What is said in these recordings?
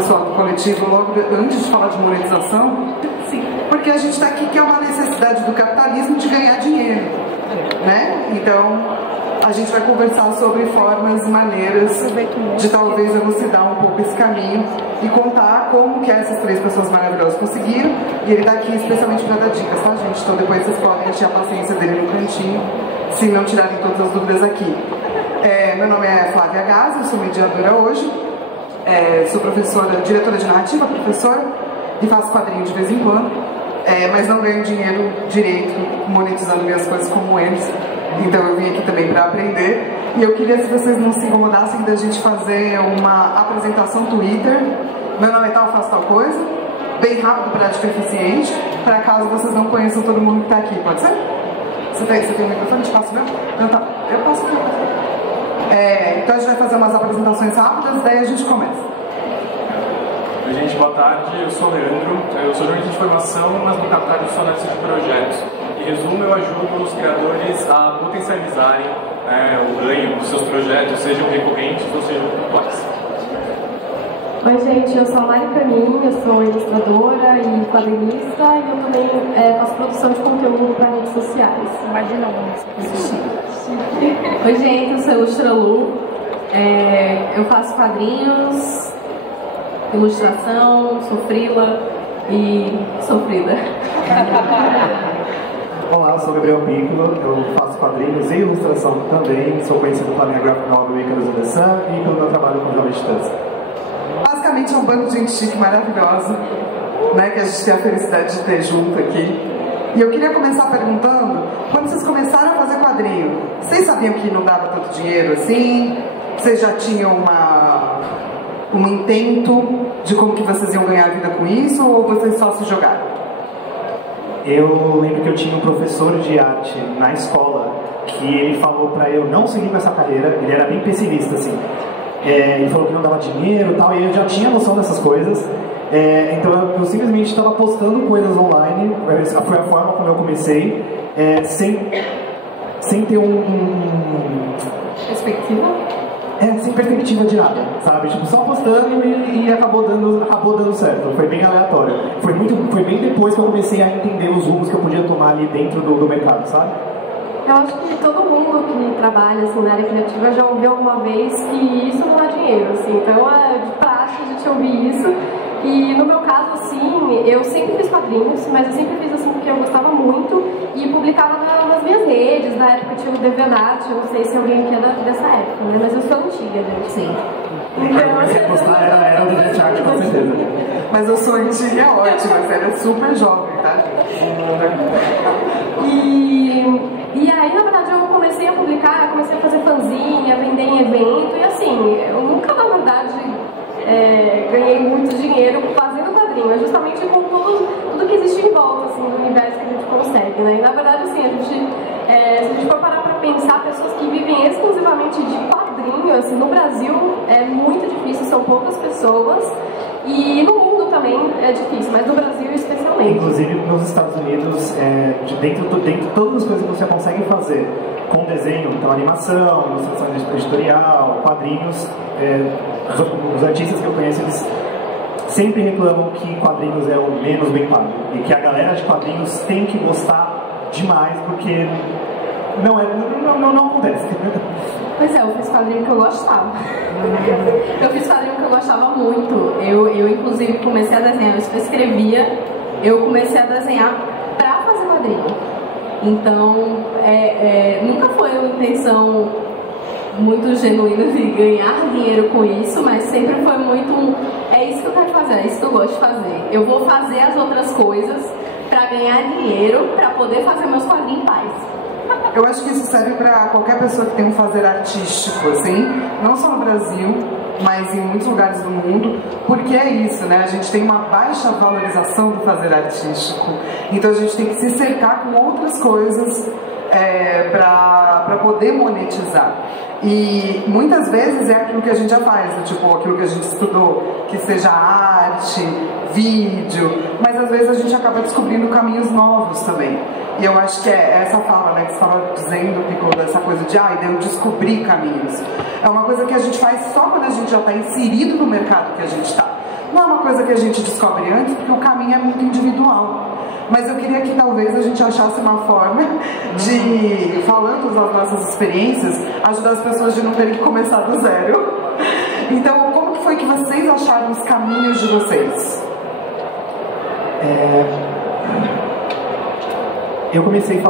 pessoal do coletivo logo antes de falar de monetização. Sim. Porque a gente está aqui que é uma necessidade do capitalismo de ganhar dinheiro, né? Então, a gente vai conversar sobre formas e maneiras de talvez elucidar um pouco esse caminho e contar como que essas 3 pessoas maravilhosas conseguiram. E ele está aqui especialmente para dar dicas, tá, gente? Então depois vocês podem encher a paciência dele no cantinho, se não tirarem todas as dúvidas aqui. Meu nome é Flávia Gás, eu sou mediadora hoje, sou professora, diretora de narrativa, professora, e faço quadrinho de vez em quando, mas não ganho dinheiro direito monetizando minhas coisas como eles. Então eu vim aqui também para aprender. E eu queria, se vocês não se incomodassem, da gente fazer uma apresentação Twitter. Meu nome é tal, faço tal coisa. Bem rápido, prático e eficiente. Para caso vocês não conheçam todo mundo que está aqui. Pode ser? Você tem um microfone? Te passo mesmo? Não, tá. Eu passo mesmo. Então a gente vai fazer umas apresentações rápidas, daí a gente começa. Oi, gente, boa tarde. Eu sou o Leandro. Eu sou jornalista de formação, mas no Catar eu sou analista de projetos. Em resumo, eu ajudo os criadores a potencializarem o ganho dos seus projetos, sejam recorrentes ou sejam pontuais. Oi, gente, eu sou a Mari Caminho, eu sou ilustradora e quadrinista e eu também faço produção de conteúdo para redes sociais. Imagina Oi, gente, eu sou a Ilustralu, eu faço quadrinhos, ilustração, sou freela e sofrida. Olá, eu sou o Gabriel Piccolo, eu faço quadrinhos e ilustração também, sou conhecido pela minha graphic novel Icarus in the Sun e pelo meu trabalho com jovens titãs. Basicamente é um bando de gente chique maravilhosa, né, que a gente tem a felicidade de ter junto aqui. E eu queria começar perguntando, quando vocês começaram a fazer quadrinho, vocês sabiam que não dava tanto dinheiro assim? Vocês já tinham um intento de como que vocês iam ganhar a vida com isso, ou vocês só se jogaram? Eu lembro que eu tinha um professor de arte na escola que ele falou pra eu não seguir com essa carreira, ele era bem pessimista, assim. Ele falou que não dava dinheiro e tal, e eu já tinha noção dessas coisas. Então eu simplesmente estava postando coisas online, foi a forma como eu comecei, sem ter Perspectiva? sem perspectiva de nada, sabe? Tipo, só postando e acabou dando certo. Foi bem aleatório. Foi bem depois que eu comecei a entender os rumos que eu podia tomar ali dentro do mercado, sabe? Eu acho que todo mundo que trabalha assim, na área criativa já ouviu alguma vez que isso não dá dinheiro, assim. Então é de praxe a gente ouvir isso. E no meu caso, assim, eu sempre fiz quadrinhos, mas eu sempre fiz assim porque eu gostava muito e publicava nas minhas redes. Na época tinha o DeviantArt, eu não sei se alguém aqui é dessa época, né? Mas eu sou antiga, gente. Sim. Então, era o DeviantArt, com certeza. Mas eu sou antiga, é ótima, mas era super jovem, tá, E aí, na verdade, eu comecei a publicar, comecei a fazer fanzine, a vender em evento, e assim, eu nunca, na verdade, ganhei muito dinheiro fazendo quadrinho, é justamente com tudo que existe em volta, assim, do universo que a gente consegue, né? E na verdade, assim, se a gente for parar pra pensar, pessoas que vivem exclusivamente de quadrinho, assim, no Brasil é muito difícil, são poucas pessoas, e no mundo também é difícil, mas no Brasil especialmente. Inclusive nos Estados Unidos, dentro de todas as coisas que você consegue fazer com desenho, então animação, ilustração editorial, quadrinhos, os artistas que eu conheço, eles sempre reclamam que quadrinhos é o menos bem pago e que a galera de quadrinhos tem que gostar demais porque não acontece. Pois eu fiz quadrinho que eu gostava. Eu fiz quadrinho que eu gostava muito. Eu inclusive comecei a desenhar, eu escrevia, eu comecei a desenhar pra fazer quadrinho. Então, nunca foi uma intenção muito genuína de ganhar dinheiro com isso, mas sempre foi muito é isso que eu quero fazer, é isso que eu gosto de fazer. Eu vou fazer as outras coisas pra ganhar dinheiro, pra poder fazer meus quadrinhos em paz. Eu acho que isso serve para qualquer pessoa que tem um fazer artístico, assim, não só no Brasil, mas em muitos lugares do mundo, porque é isso, né? A gente tem uma baixa valorização do fazer artístico, então a gente tem que se cercar com outras coisas para poder monetizar. E muitas vezes é aquilo que a gente já faz, tipo aquilo que a gente estudou, que seja arte, vídeo, mas às vezes a gente acaba descobrindo caminhos novos também. E eu acho que é essa fala, né, que você estava dizendo, Piccolo, dessa coisa de eu descobrir caminhos. É uma coisa que a gente faz só quando a gente já está inserido no mercado que a gente está. Não é uma coisa que a gente descobre antes, porque o caminho é muito individual. Mas eu queria que talvez a gente achasse uma forma de, falando das nossas experiências, ajudar as pessoas de não terem que começar do zero. Então, como que foi que vocês acharam os caminhos de vocês? Eu comecei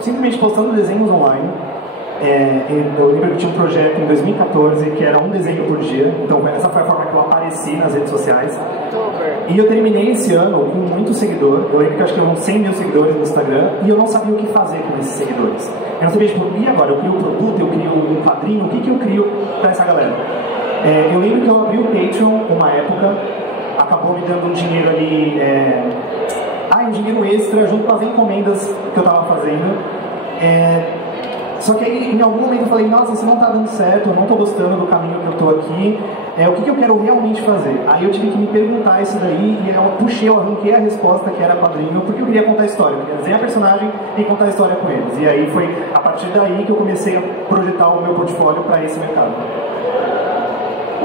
simplesmente postando desenhos online. Eu lembro que tinha um projeto em 2014 que era um desenho por dia, então essa foi a forma que eu apareci nas redes sociais. E eu terminei esse ano com muito seguidor. Eu lembro que acho que eu tinha 100 mil seguidores no Instagram e eu não sabia o que fazer com esses seguidores. Eu não sabia, tipo, e agora? Eu crio um produto, eu crio um quadrinho, o que eu crio para essa galera? Eu lembro que eu abri o Patreon uma época, acabou me dando um dinheiro ali, um dinheiro extra junto com as encomendas que eu estava fazendo. Só que aí, em algum momento eu falei, nossa, isso não está dando certo, eu não estou gostando do caminho que eu estou aqui, o que eu quero realmente fazer? Aí eu tive que me perguntar isso daí, e eu arranquei a resposta que era quadrinho, porque eu queria contar a história, eu queria desenhar personagem e contar a história com eles. E aí foi a partir daí que eu comecei a projetar o meu portfólio para esse mercado.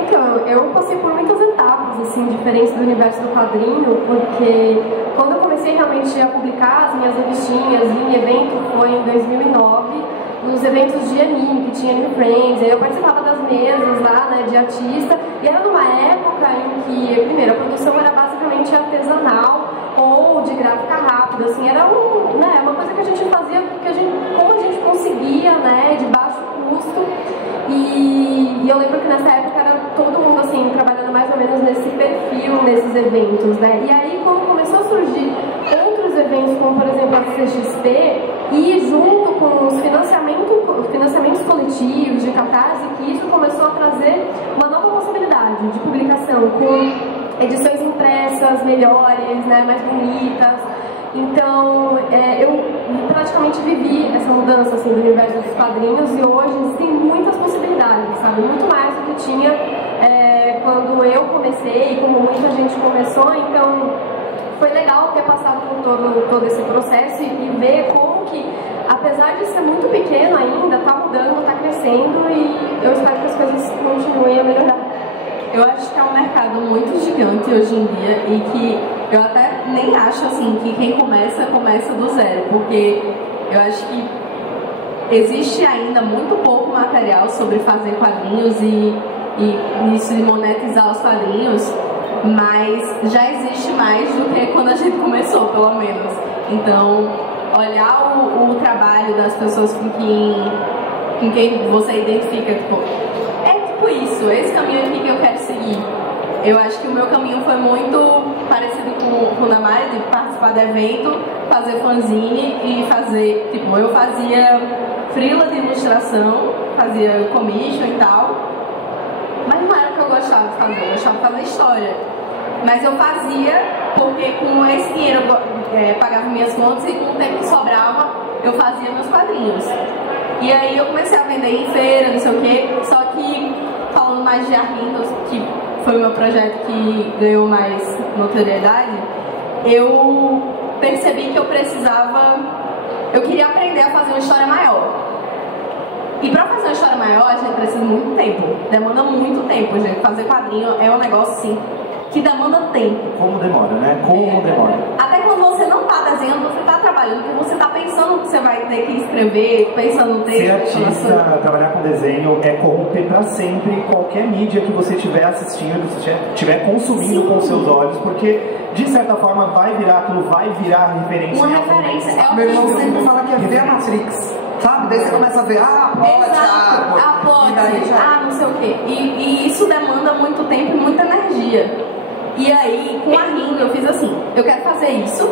Então, eu passei por muitas etapas, assim, diferentes do universo do quadrinho, porque quando eu comecei realmente a publicar as minhas revistinhas em evento, foi em 2009, nos eventos de anime, que tinha Anime Friends, eu participava das mesas lá, né, de artista, e era numa época em que, primeiro, a produção era basicamente artesanal ou de gráfica rápida, assim, era uma coisa que a gente fazia como a gente conseguia, né, de baixo custo, e eu lembro que nessa época era todo mundo, assim, trabalhando mais ou menos nesse perfil, nesses eventos, né, e aí quando começou a surgir outros eventos, como por exemplo a CXP, e junto com os financiamentos coletivos de catarse, que isso começou a trazer uma nova possibilidade de publicação, com edições impressas melhores, né, mais bonitas. Então, eu praticamente vivi essa mudança, assim, do universo dos quadrinhos, e hoje existem muitas possibilidades, sabe? Muito mais do que tinha quando eu comecei, como muita gente começou. Então, foi legal ter passado por todo esse processo e ver como que, apesar de ser muito pequeno ainda, está mudando, está crescendo, e eu espero que as coisas continuem a melhorar. Eu acho que é um mercado muito gigante hoje em dia e que eu até nem acho assim que quem começa do zero, porque eu acho que existe ainda muito pouco material sobre fazer quadrinhos e isso de monetizar os quadrinhos, mas já existe mais do que quando a gente começou, pelo menos. Então, olhar o trabalho das pessoas com quem você identifica, isso, esse caminho aqui que eu quero seguir. Eu acho que o meu caminho foi muito parecido com o da Mari, de participar do evento, fazer fanzine e fazer, tipo, eu fazia freela de ilustração, fazia commission e tal, mas não era o que eu gostava de fazer, eu gostava de fazer história. Mas eu fazia porque com esse dinheiro eu pagava minhas contas e com o tempo que sobrava eu fazia meus quadrinhos. E aí eu comecei a vender em feira, não sei o quê, só que falando mais de Arlindos, que foi o meu projeto que ganhou mais notoriedade, eu percebi que eu queria aprender a fazer uma história maior. E pra fazer uma história maior, a gente precisa de muito tempo, demanda muito tempo, gente. Fazer quadrinho é um negócio assim que demanda tempo. Como demora, né? Como demora. Até quando você não tá desenhando, você tá trabalhando, porque você tá pensando que você vai ter que escrever, pensando no texto. Ser artista, trabalhar com desenho, é corromper pra sempre qualquer mídia que você estiver assistindo, que você estiver consumindo. Sim. Com seus olhos, porque de certa forma vai virar referência. Uma referência. Meu irmão sempre fala que é ver a Matrix. Sabe? Daí você começa a ver, plot, não sei o quê. E isso demanda muito tempo e muita energia. E aí, com a Ringo, eu fiz assim, eu quero fazer isso,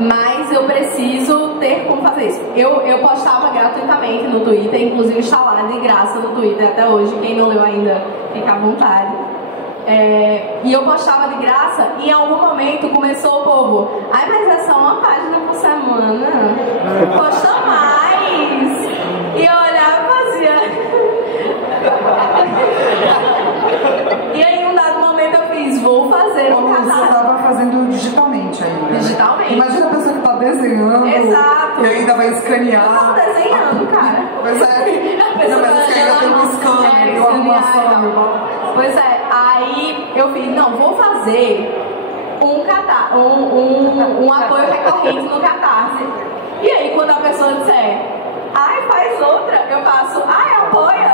mas eu preciso ter como fazer isso. Eu postava gratuitamente no Twitter, inclusive está lá de graça no Twitter até hoje, quem não leu ainda, fica à vontade. E eu postava de graça e em algum momento começou o povo, mas é só uma página por semana, posta mais. E eu olhava e fazia. E aí em um dado momento eu fiz, vou fazer um catálogo. Você estava fazendo digitalmente ainda. Digitalmente. Imagina a pessoa que está desenhando. Exato. E ainda vai escanear. Eu estou desenhando, cara. Pois é. Não, mas você ainda tem um scanner, uma arrumação. Pois é, aí eu eu fiz, não, vou fazer um apoio recorrente no Catarse. E aí, quando a pessoa disser, ai, faz outra, eu faço, ai, apoia.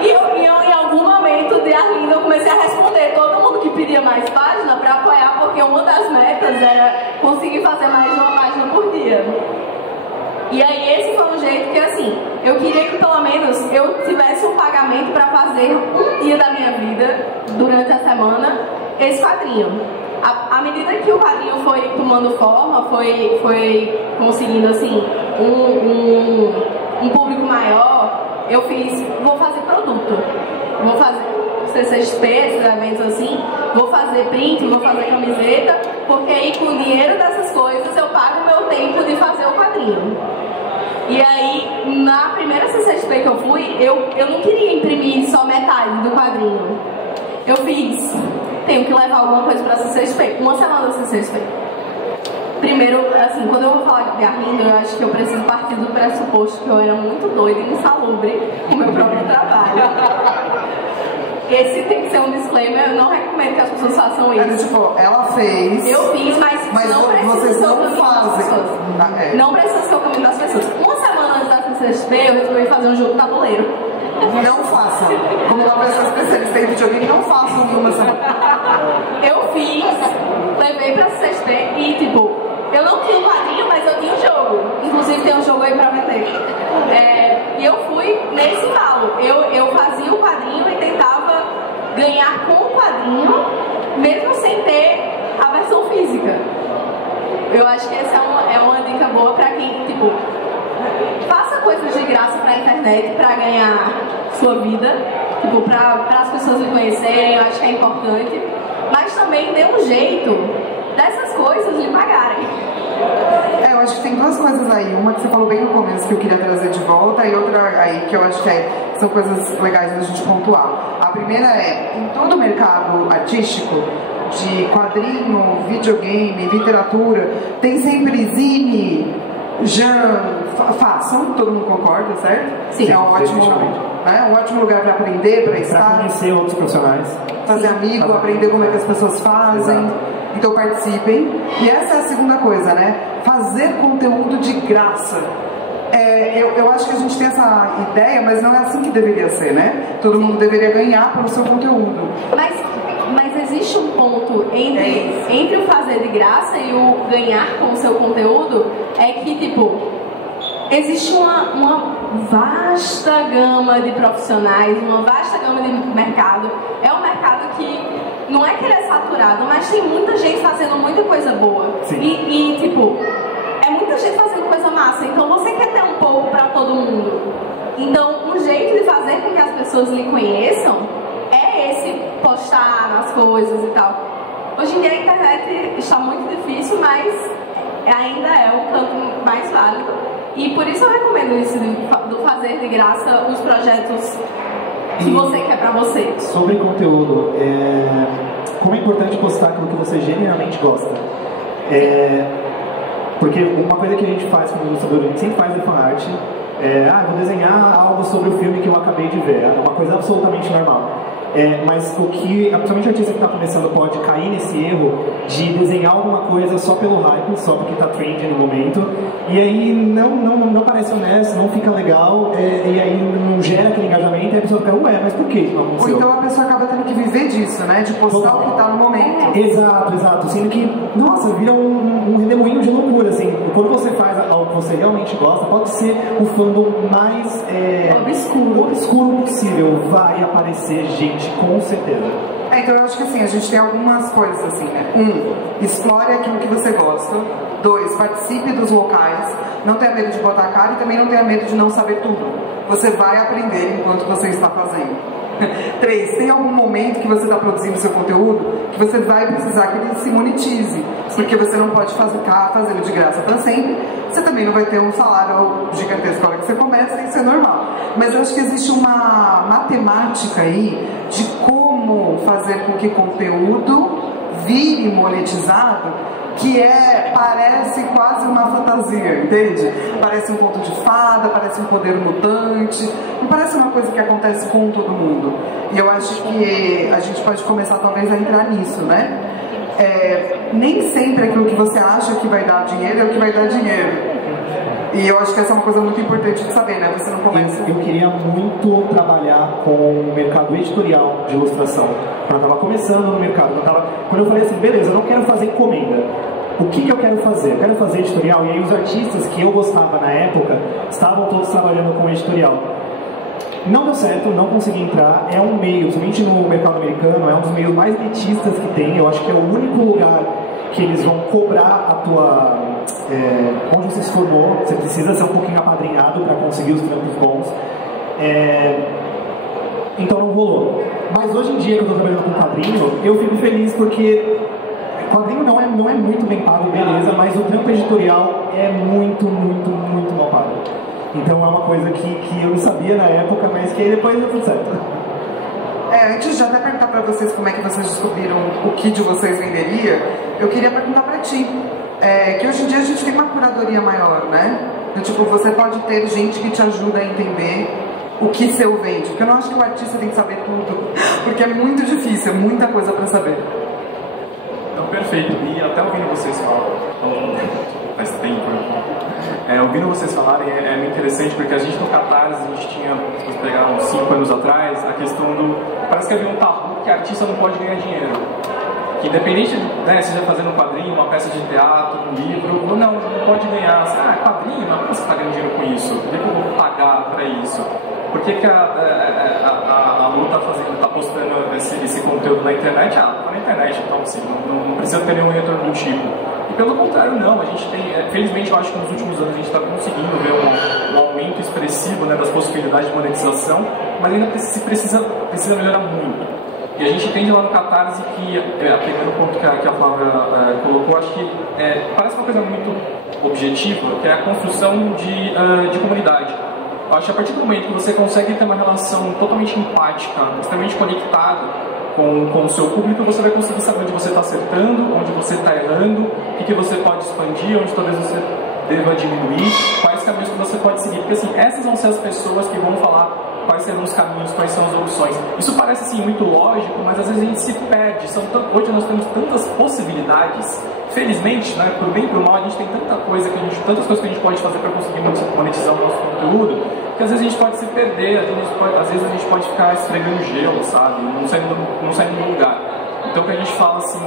E eu, em algum momento de Arlindo, eu comecei a responder todo mundo que pedia mais página para apoiar, porque uma das metas era conseguir fazer mais de uma página por dia. E aí esse foi um jeito que, assim, eu queria que pelo menos eu tivesse um pagamento para fazer um dia da minha vida, durante a semana, esse quadrinho. À medida que o quadrinho foi tomando forma, foi conseguindo, assim, um público maior, eu fiz, vou fazer produto. Vou fazer CCXP, esses eventos assim, vou fazer print, vou fazer camiseta, porque aí com o dinheiro dessas coisas eu pago o meu tempo de fazer o quadrinho. E aí, na primeira CCXP que eu fui, eu não queria imprimir só metade do quadrinho. Eu fiz, tenho que levar alguma coisa pra CCXP, uma semana da CCXP. Primeiro, assim, quando eu vou falar de Arlindo, eu acho que eu preciso partir do pressuposto que eu era muito doida e insalubre com o meu próprio trabalho. Esse tem que ser um disclaimer, eu não recomendo que as pessoas façam isso. Mas, tipo, ela fez. Eu fiz, mas não precisa ser o caminho das pessoas. Não precisa ser o caminho das pessoas. Uma semana antes da CCXP, eu resolvi fazer um jogo de tabuleiro. Não façam. Como uma pessoa especialista em videogame, não façam uma semana. Eu fiz, levei pra CCXP e, tipo, eu não tinha um quadrinho, mas eu tinha um jogo. Inclusive tem um jogo aí pra vender. E eu fui nesse embalo. Eu fazia o quadrinho e tentava ganhar com o quadrinho, mesmo sem ter a versão física. Eu acho que essa é uma dica boa pra quem, tipo, faça coisas de graça pra internet pra ganhar sua vida. Tipo, pra as pessoas me conhecerem, eu acho que é importante. Mas também dê um jeito dessas coisas lhe pagarem. Eu acho que tem duas coisas aí. Uma que você falou bem no começo que eu queria trazer de volta, e outra aí que eu acho que são coisas legais da gente pontuar. A primeira é, em todo o mercado artístico, de quadrinho, videogame, literatura, tem sempre zine, façam, todo mundo concorda, certo? Sim. É um ótimo lugar para aprender, para estar. Para conhecer outros profissionais. Fazer amigo, aprender como é que as pessoas fazem. Exato. Então participem. E essa é a segunda coisa, né? Fazer conteúdo de graça. Eu acho que a gente tem essa ideia, mas não é assim que deveria ser, né? Todo mundo deveria ganhar pelo seu conteúdo. Mas existe um ponto entre o fazer de graça e o ganhar com o seu conteúdo, é que, tipo, existe uma vasta gama de profissionais, uma vasta gama de mercado. É um mercado que não é que ele é saturado, mas tem muita gente fazendo muita coisa boa. E tipo, é muita gente fazendo coisa massa. Então você quer ter um pouco pra todo mundo. Então um jeito de fazer com que as pessoas lhe conheçam é esse postar nas coisas e tal. Hoje em dia a internet está muito difícil, mas ainda é o campo mais válido. E por isso eu recomendo isso do fazer de graça os projetos que você quer pra você. Sobre conteúdo, como é importante postar aquilo que você genuinamente gosta. Porque uma coisa que a gente faz como ilustrador, a gente sempre faz fanart, vou desenhar algo sobre o filme que eu acabei de ver. É uma coisa absolutamente normal. Mas o que, principalmente o artista que está começando, pode cair nesse erro de desenhar alguma coisa só pelo hype, só porque está trending no momento, e aí não parece honesto, não fica legal, e aí não gera aquele engajamento, e a pessoa fica, mas por que não aconteceu? Ou então a pessoa acaba tendo que viver disso, né? De postar o que está no momento. Exato, sendo que, nossa, vira um redemoinho de loucura, assim. Quando você faz algo que você realmente gosta, pode ser o fandom mais obscuro possível, vai aparecer gente, com certeza. Então eu acho que assim, a gente tem algumas coisas assim, né? 1, explore aquilo que você gosta. 2, participe dos locais. Não tenha medo de botar a cara e também não tenha medo de não saber tudo. Você vai aprender enquanto você está fazendo. 3, tem algum momento que você está produzindo seu conteúdo que você vai precisar que ele se monetize, porque você não pode ficar fazendo de graça para sempre. Você também não vai ter um salário gigantesco na hora que você começa, tem que ser normal. Mas eu acho que existe uma matemática aí de como fazer com que conteúdo vire monetizado que parece quase uma fantasia, entende? Parece um conto de fada, parece um poder mutante, não parece uma coisa que acontece com todo mundo. E eu acho que a gente pode começar talvez a entrar nisso, né? Nem sempre aquilo que você acha que vai dar dinheiro é o que vai dar dinheiro. E eu acho que essa é uma coisa muito importante de saber, né? Você não começa... Eu queria muito trabalhar com o mercado editorial de ilustração. Eu estava começando no mercado. Quando eu falei assim, beleza, eu não quero fazer encomenda. O que eu quero fazer? Eu quero fazer editorial. E aí os artistas que eu gostava na época estavam todos trabalhando com editorial. Não deu certo, não consegui entrar. É um meio, principalmente no mercado americano, é um dos meios mais elitistas que tem. Eu acho que é o único lugar que eles vão cobrar a tua... onde você se formou. Você precisa ser um pouquinho apadrinhado para conseguir os trampos bons. Então não rolou. Mas hoje em dia que eu estou trabalhando com quadrinho, eu fico feliz porque quadrinho não é muito bem pago, beleza, mas o trampo editorial é muito, muito, muito mal pago. Então é uma coisa que eu não sabia na época, mas que aí depois deu tudo certo. Antes de até perguntar para vocês como é que vocês descobriram o que de vocês venderia, eu queria perguntar para ti, que hoje em dia a gente tem uma curadoria maior, né? Tipo, você pode ter gente que te ajuda a entender o que seu vende, porque eu não acho que o artista tem que saber tudo, porque é muito difícil, é muita coisa para saber. Então, perfeito. E até ouvindo vocês falarem, faz tempo, ouvindo vocês falarem é muito interessante, porque a gente no Catarse, a gente tinha, se você pegar uns 5 anos atrás, a questão do... Parece que havia um tabu que artista não pode ganhar dinheiro. Que independente, né, seja fazendo um quadrinho, uma peça de teatro, um livro, não pode ganhar. Quadrinho? Não, como você está ganhando dinheiro com isso? Por que eu vou pagar para isso? Por que a Lu está postando esse conteúdo na internet? Tá na internet, então assim, não precisa ter nenhum retorno do tipo. E pelo contrário, não, a gente tem, felizmente eu acho que nos últimos anos a gente está conseguindo ver um aumento expressivo, né, das possibilidades de monetização, mas ainda precisa melhorar muito. E a gente entende lá no Catarse que, pegando o ponto que a Flávia colocou, acho que parece uma coisa muito objetiva, que é a construção de comunidade. Eu acho que a partir do momento que você consegue ter uma relação totalmente empática, extremamente conectada com o seu público, você vai conseguir saber onde você está acertando, onde você está errando, o que você pode expandir, onde talvez você deva diminuir, quais caminhos que você pode seguir. Porque assim, essas vão ser as pessoas que vão falar quais serão os caminhos, quais são as opções. Isso parece assim muito lógico, mas às vezes a gente se perde. Hoje nós temos tantas possibilidades. Felizmente, né, por bem e por mal, a gente tem tantas coisas que a gente pode fazer para conseguir monetizar o nosso conteúdo, que às vezes a gente pode se perder, às vezes a gente pode ficar esfregando gelo, sabe? Não saindo do lugar. Então o que a gente fala assim,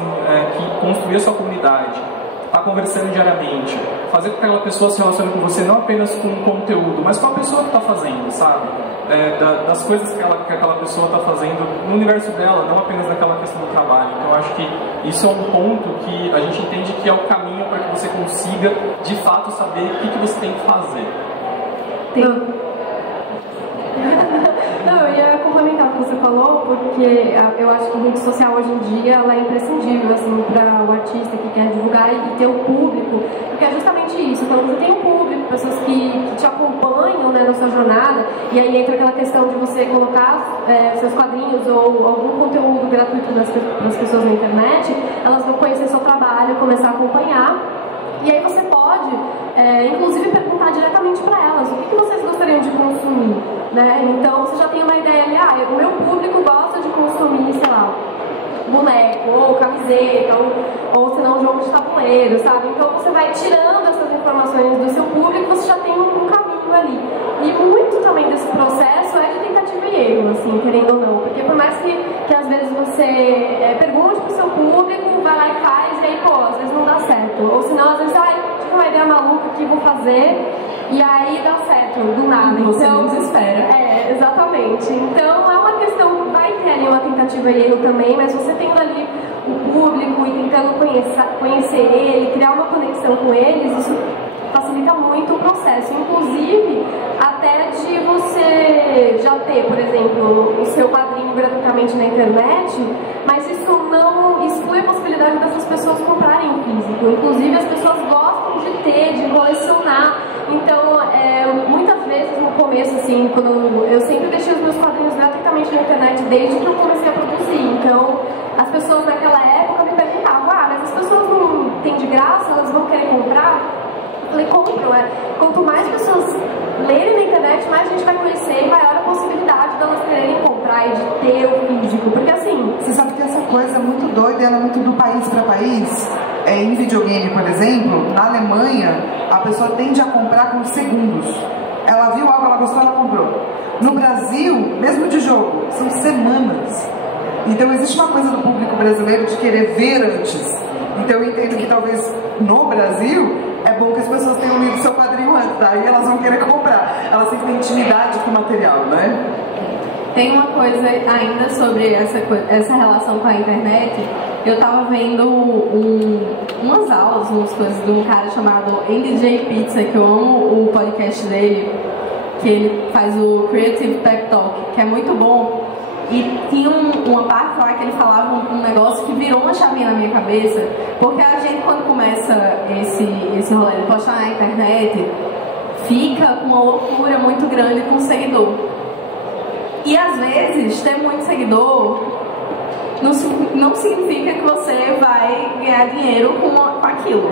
que construir a sua comunidade, estar conversando diariamente, fazer com que aquela pessoa se relacione com você não apenas com o conteúdo, mas com a pessoa que está fazendo, sabe? Das coisas que aquela pessoa está fazendo no universo dela, não apenas naquela questão do trabalho. Então eu acho que isso é um ponto que a gente entende que é o caminho para que você consiga, de fato, saber o que você tem que fazer. Não, eu ia complementar o que você falou, porque eu acho que a rede social hoje em dia ela é imprescindível assim, para o artista que quer divulgar e ter o público, porque é justamente isso, quando você tem um público, pessoas que te acompanham, né, na sua jornada, e aí entra aquela questão de você colocar seus quadrinhos ou algum conteúdo gratuito para as pessoas na internet, elas vão conhecer seu trabalho, começar a acompanhar, e aí você pode, inclusive, perguntar diretamente para elas o que vocês gostariam de consumir, né? Então você já tem uma ideia ali, o meu público gosta de consumir, sei lá, boneco, ou camiseta, ou se não, jogo de tabuleiro, sabe? Então você vai tirando essas informações do seu público, você já tem um caminho ali. E muito também desse processo é de tentativa e erro, assim, querendo ou não. Porque por mais que às vezes você pergunte pro seu público, vai lá e faz, e aí, às vezes não dá certo. Ou senão, às vezes, tive uma ideia maluca que vou fazer, e aí dá certo, do nada. E você não desespera. Exatamente. Então é uma questão, vai ter ali uma tentativa e erro também, mas você tendo ali o público e tentando conhecer ele, criar uma conexão com eles, isso facilita muito o processo. Inclusive, até de você já ter, por exemplo, o seu quadrinho gratuitamente na internet, mas isso não exclui a possibilidade dessas pessoas comprarem em físico. Inclusive, as pessoas gostam de ter, de colecionar. Então, muitas vezes no começo, assim, quando eu sempre deixei os meus quadrinhos gratuitamente na internet desde que eu comecei a produzir. Então, as pessoas naquela época me perguntavam, mas as pessoas não têm de graça, elas vão querer comprar? Eu falei, compram. Quanto mais pessoas lerem na internet, mais a gente vai conhecer e maior a possibilidade delas quererem comprar e de ter o físico. Porque assim... Você sabe que essa coisa é muito doida, ela é muito do país para país. Em videogame, por exemplo, na Alemanha, a pessoa tende a comprar com segundos. Ela viu algo, ela gostou, ela comprou. No Brasil, mesmo de jogo, são semanas. Então existe uma coisa do público brasileiro de querer ver antes. Então eu entendo que talvez no Brasil é bom que as pessoas tenham lido seu quadrinho antes, daí elas vão querer comprar. Elas têm intimidade com o material, né? Tem uma coisa ainda sobre essa relação com a internet. Eu tava vendo umas aulas, umas coisas de um cara chamado NJ Pizza, que eu amo o podcast dele, que ele faz o Creative Pep Talk, que é muito bom. E tinha uma parte lá que ele falava um negócio que virou uma chavinha na minha cabeça, porque a gente, quando começa esse rolê de postar na internet, fica com uma loucura muito grande com o seguidor. E às vezes, ter muito seguidor não significa que você vai ganhar dinheiro com aquilo.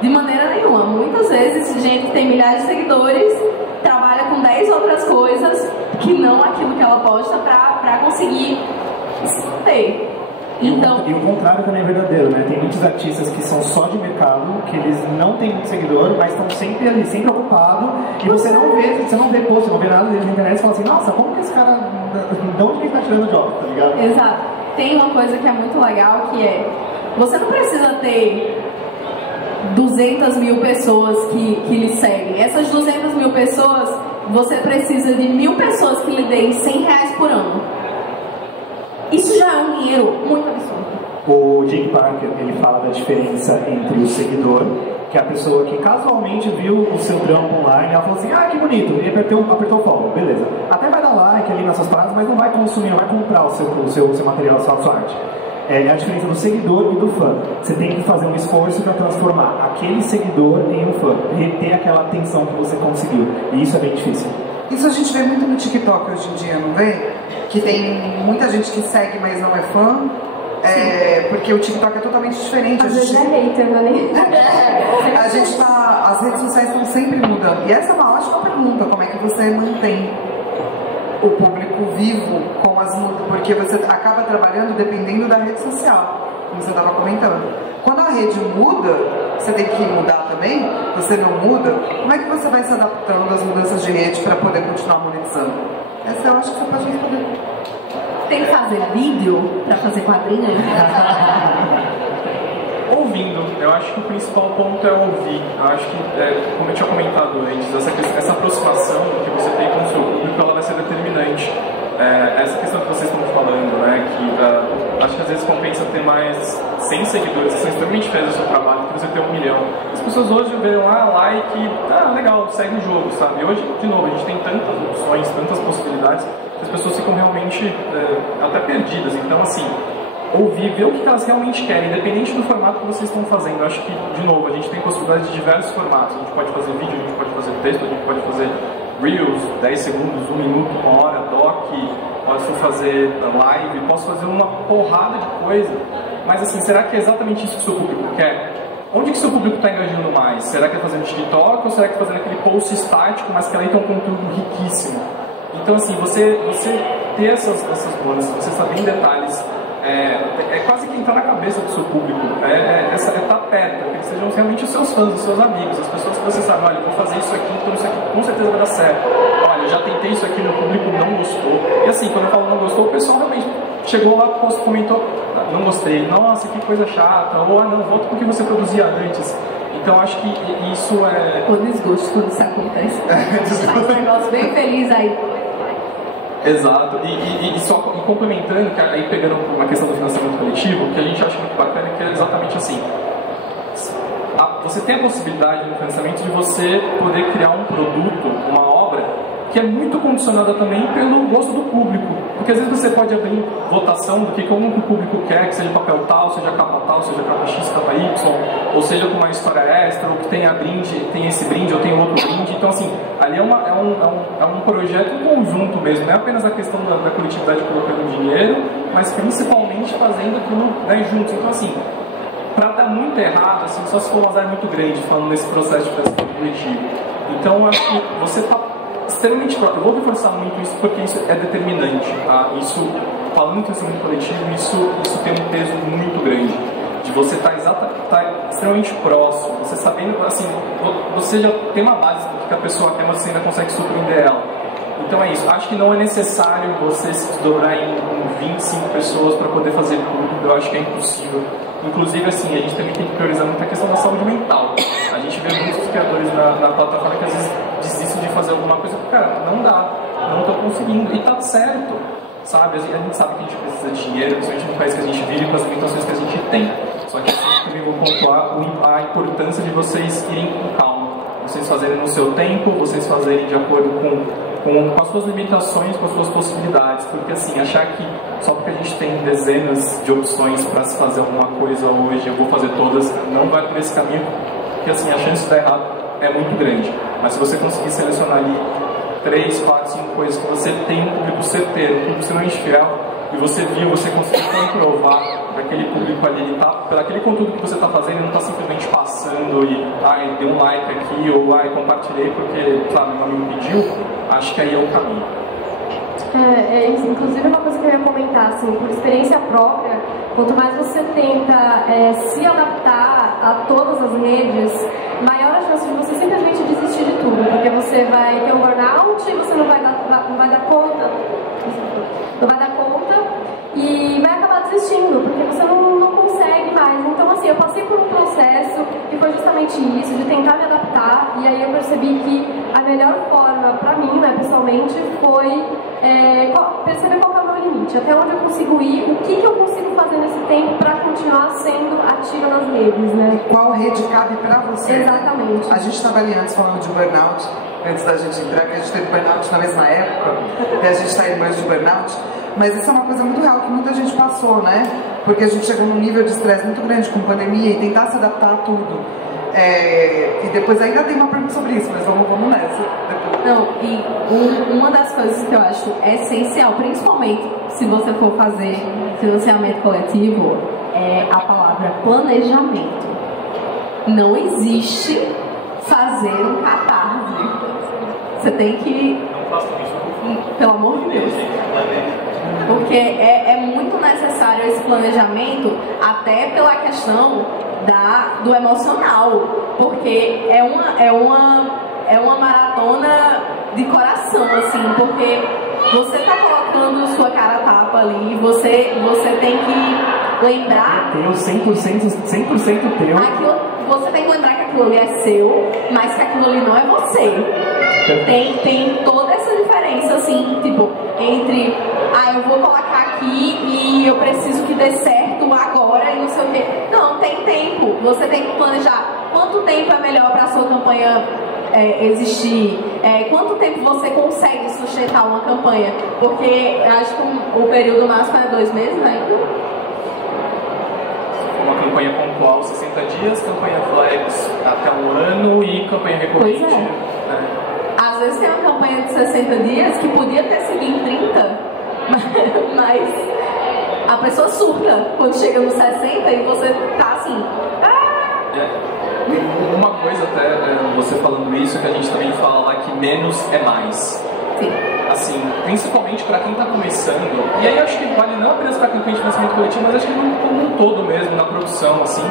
De maneira nenhuma. Muitas vezes, gente que tem milhares de seguidores trabalha com 10 outras coisas que não aquilo que ela posta pra conseguir ter. Então... E o contrário também é verdadeiro, né? Tem muitos artistas que são só de mercado, que eles não têm muito seguidor, mas estão sempre ali, sempre ocupados, e você não vê post, não vê nada deles na internet e fala assim, nossa, como que esse cara, de onde ele tá tirando o job, tá ligado? Exato. Tem uma coisa que é muito legal, que é, você não precisa ter 200 mil pessoas que lhe seguem. Essas 200 mil pessoas, você precisa de 1000 pessoas que lhe deem R$100 por ano. Isso já é um dinheiro muito absurdo. O Jake Parker, ele fala da diferença entre o seguidor, que é a pessoa que casualmente viu o seu trampo online, ela falou assim, ah, que bonito, e apertou o follow, beleza. Até vai dar like ali nas suas paradas, mas não vai consumir, não vai comprar o seu material, a sua arte. É a diferença do seguidor e do fã. Você tem que fazer um esforço para transformar aquele seguidor em um fã, reter aquela atenção que você conseguiu. E isso é bem difícil. Isso a gente vê muito no TikTok hoje em dia, não vê? Que tem muita gente que segue, mas não é fã. Porque o TikTok é totalmente diferente. Às vezes é hater, né? A gente tá... As redes sociais estão sempre mudando. E essa é uma ótima pergunta, como é que você mantém o público vivo com as mudanças, porque você acaba trabalhando dependendo da rede social, como você estava comentando. Quando a rede muda, você tem que mudar também, você não muda, como é que você vai se adaptando às mudanças de rede para poder continuar monetizando? Essa eu acho que você pode responder. Tem que fazer vídeo para fazer quadrinho? Ouvindo, eu acho que o principal ponto é ouvir. Eu acho que, como eu tinha comentado antes, essa aproximação que você tem com o seu público, ela vai ser determinante. Essa questão que vocês estão falando, né, que acho que às vezes compensa ter mais 100 seguidores, são extremamente feios o seu trabalho, que você ter 1 milhão. As pessoas hoje veem like, legal, segue o jogo, sabe? E hoje, de novo, a gente tem tantas opções, tantas possibilidades, que as pessoas ficam realmente até perdidas. Então, assim, ouvir, ver o que elas realmente querem, independente do formato que vocês estão fazendo. Eu acho que, de novo, a gente tem possibilidades de diversos formatos. A gente pode fazer vídeo, a gente pode fazer texto, a gente pode fazer Reels, 10 segundos, 1 minuto, 1 hora, doc, posso fazer live, posso fazer uma porrada de coisa. Mas assim, será que é exatamente isso que o seu público quer? Onde que o seu público está engajando mais? Será que é fazendo TikTok ou será que é fazendo aquele post estático, mas que ali tem um conteúdo riquíssimo? Então assim, você ter essas coisas, você saber em detalhes, é quase que entrar na cabeça do seu público, estar perto, que eles sejam realmente os seus fãs, os seus amigos, as pessoas que você sabe, olha, vou fazer isso aqui, então isso aqui com certeza vai dar certo. Olha, eu já tentei isso aqui, meu público não gostou. E assim, quando eu falo não gostou, o pessoal realmente chegou lá, comentou, não gostei, nossa, que coisa chata, ou não, volta porque você produzia antes. Então acho que isso é... O desgosto quando isso acontece. Faz um negócio bem feliz aí. Exato, e só complementando, que aí pegando uma questão do financiamento coletivo, o que a gente acha muito bacana é que é exatamente assim. Você tem a possibilidade no financiamento de você poder criar um produto, uma obra, que é muito condicionada também pelo gosto do público. Porque às vezes você pode abrir votação do que como o público quer, que seja papel tal, seja capa tal, seja capa X, capa Y, ou seja com uma história extra, ou que tenha brinde, tem esse brinde ou tem outro brinde. Então assim, ali é um projeto em conjunto mesmo, não é apenas a questão da coletividade colocando dinheiro, mas principalmente fazendo aquilo, né, juntos. Então assim, para dar muito errado, assim, só se for um azar muito grande, falando nesse processo de pensamento coletivo. Então, eu acho que você está extremamente próximo. Eu vou reforçar muito isso porque isso é determinante. Tá? Isso, falando em pensamento coletivo, isso tem um peso muito grande. De você estar extremamente próximo, você sabendo, assim, você já tem uma base do que a pessoa quer, mas você ainda consegue surpreender ela. Então é isso. Acho que não é necessário você se desdobrar em 25 pessoas para poder fazer tudo. Eu acho que é impossível. Inclusive, assim, a gente também tem que priorizar muito a questão da saúde mental. A gente vê muitos criadores na plataforma que às vezes desistem de fazer alguma coisa porque, cara, não dá, não estou conseguindo. E tá certo, sabe? A gente sabe que a gente precisa de dinheiro, principalmente no país que a gente vive, com as limitações que a gente tem. Só que eu também vou pontuar a importância de vocês irem com calma. Vocês fazerem no seu tempo, vocês fazerem de acordo com as suas limitações, com as suas possibilidades, porque assim, achar que só porque a gente tem dezenas de opções para se fazer alguma coisa hoje, eu vou fazer todas, não vai por esse caminho, porque assim, a chance de dar errado é muito grande. Mas se você conseguir selecionar ali 3, 4, 5 coisas que você tem um público certeiro, um público extremamente fiel, e você viu, você conseguiu comprovar que aquele público ali, ele tá, pelo aquele conteúdo que você está fazendo, ele não está simplesmente passando e deu um like aqui, ou compartilhei porque, sabe, meu amigo pediu, acho que aí é o caminho. Inclusive uma coisa que eu ia comentar, assim, por experiência própria, quanto mais você tenta se adaptar a todas as redes, maior a chance de você simplesmente desistir de tudo, porque você vai ter um burnout e você não vai dar conta e vai acabar desistindo, porque você não consegue mais. Então, assim, eu passei por um processo que foi justamente isso, de tentar me adaptar, e aí eu percebi que a melhor forma pra mim, né, pessoalmente, foi perceber qual é o meu limite, até onde eu consigo ir, o que eu consigo fazer nesse tempo pra continuar sendo ativa nas redes, né? Qual rede cabe pra você? Exatamente. A gente estava ali antes falando de burnout, antes da gente entrar, que a gente teve burnout na mesma época, e a gente está indo mais de burnout, mas isso é uma coisa muito real que muita gente passou, né? Porque a gente chegou num nível de estresse muito grande com pandemia e tentar se adaptar a tudo. E depois ainda tem uma pergunta sobre isso, mas vamos nessa. Não, e uma das coisas que eu acho essencial, principalmente se você for fazer financiamento coletivo, é a palavra planejamento. Não existe fazer um catarse. Você tem que... Pelo amor de Deus. Porque é muito necessário esse planejamento, até pela questão do emocional. Porque é uma maratona de coração, assim, porque você tá colocando sua cara a tapa ali, você tem que lembrar... Teu, 100% teu. Você tem que lembrar que aquilo ali é seu, mas que aquilo ali não é você. Tem toda essa diferença, assim, tipo, entre eu vou colocar aqui e eu preciso que dê certo agora e não sei o quê. Não, tem tempo. Você tem que planejar quanto tempo é melhor para a sua campanha existir, quanto tempo você consegue sustentar uma campanha, porque acho que o período máximo é 2 meses, né? Uma campanha pontual 60 dias, campanha flex até 1 ano e campanha recorrente. Pois é. Né? Às vezes tem uma campanha de 60 dias que podia ter sido em 30, mas a pessoa surta quando chega nos 60 e você tá assim... Uma coisa até, você falando isso, que a gente também fala lá, que menos é mais. Sim. Assim, principalmente para quem está começando, e aí eu acho que vale não apenas para campanha de financiamento coletivo, mas acho que como um todo mesmo, na produção, assim,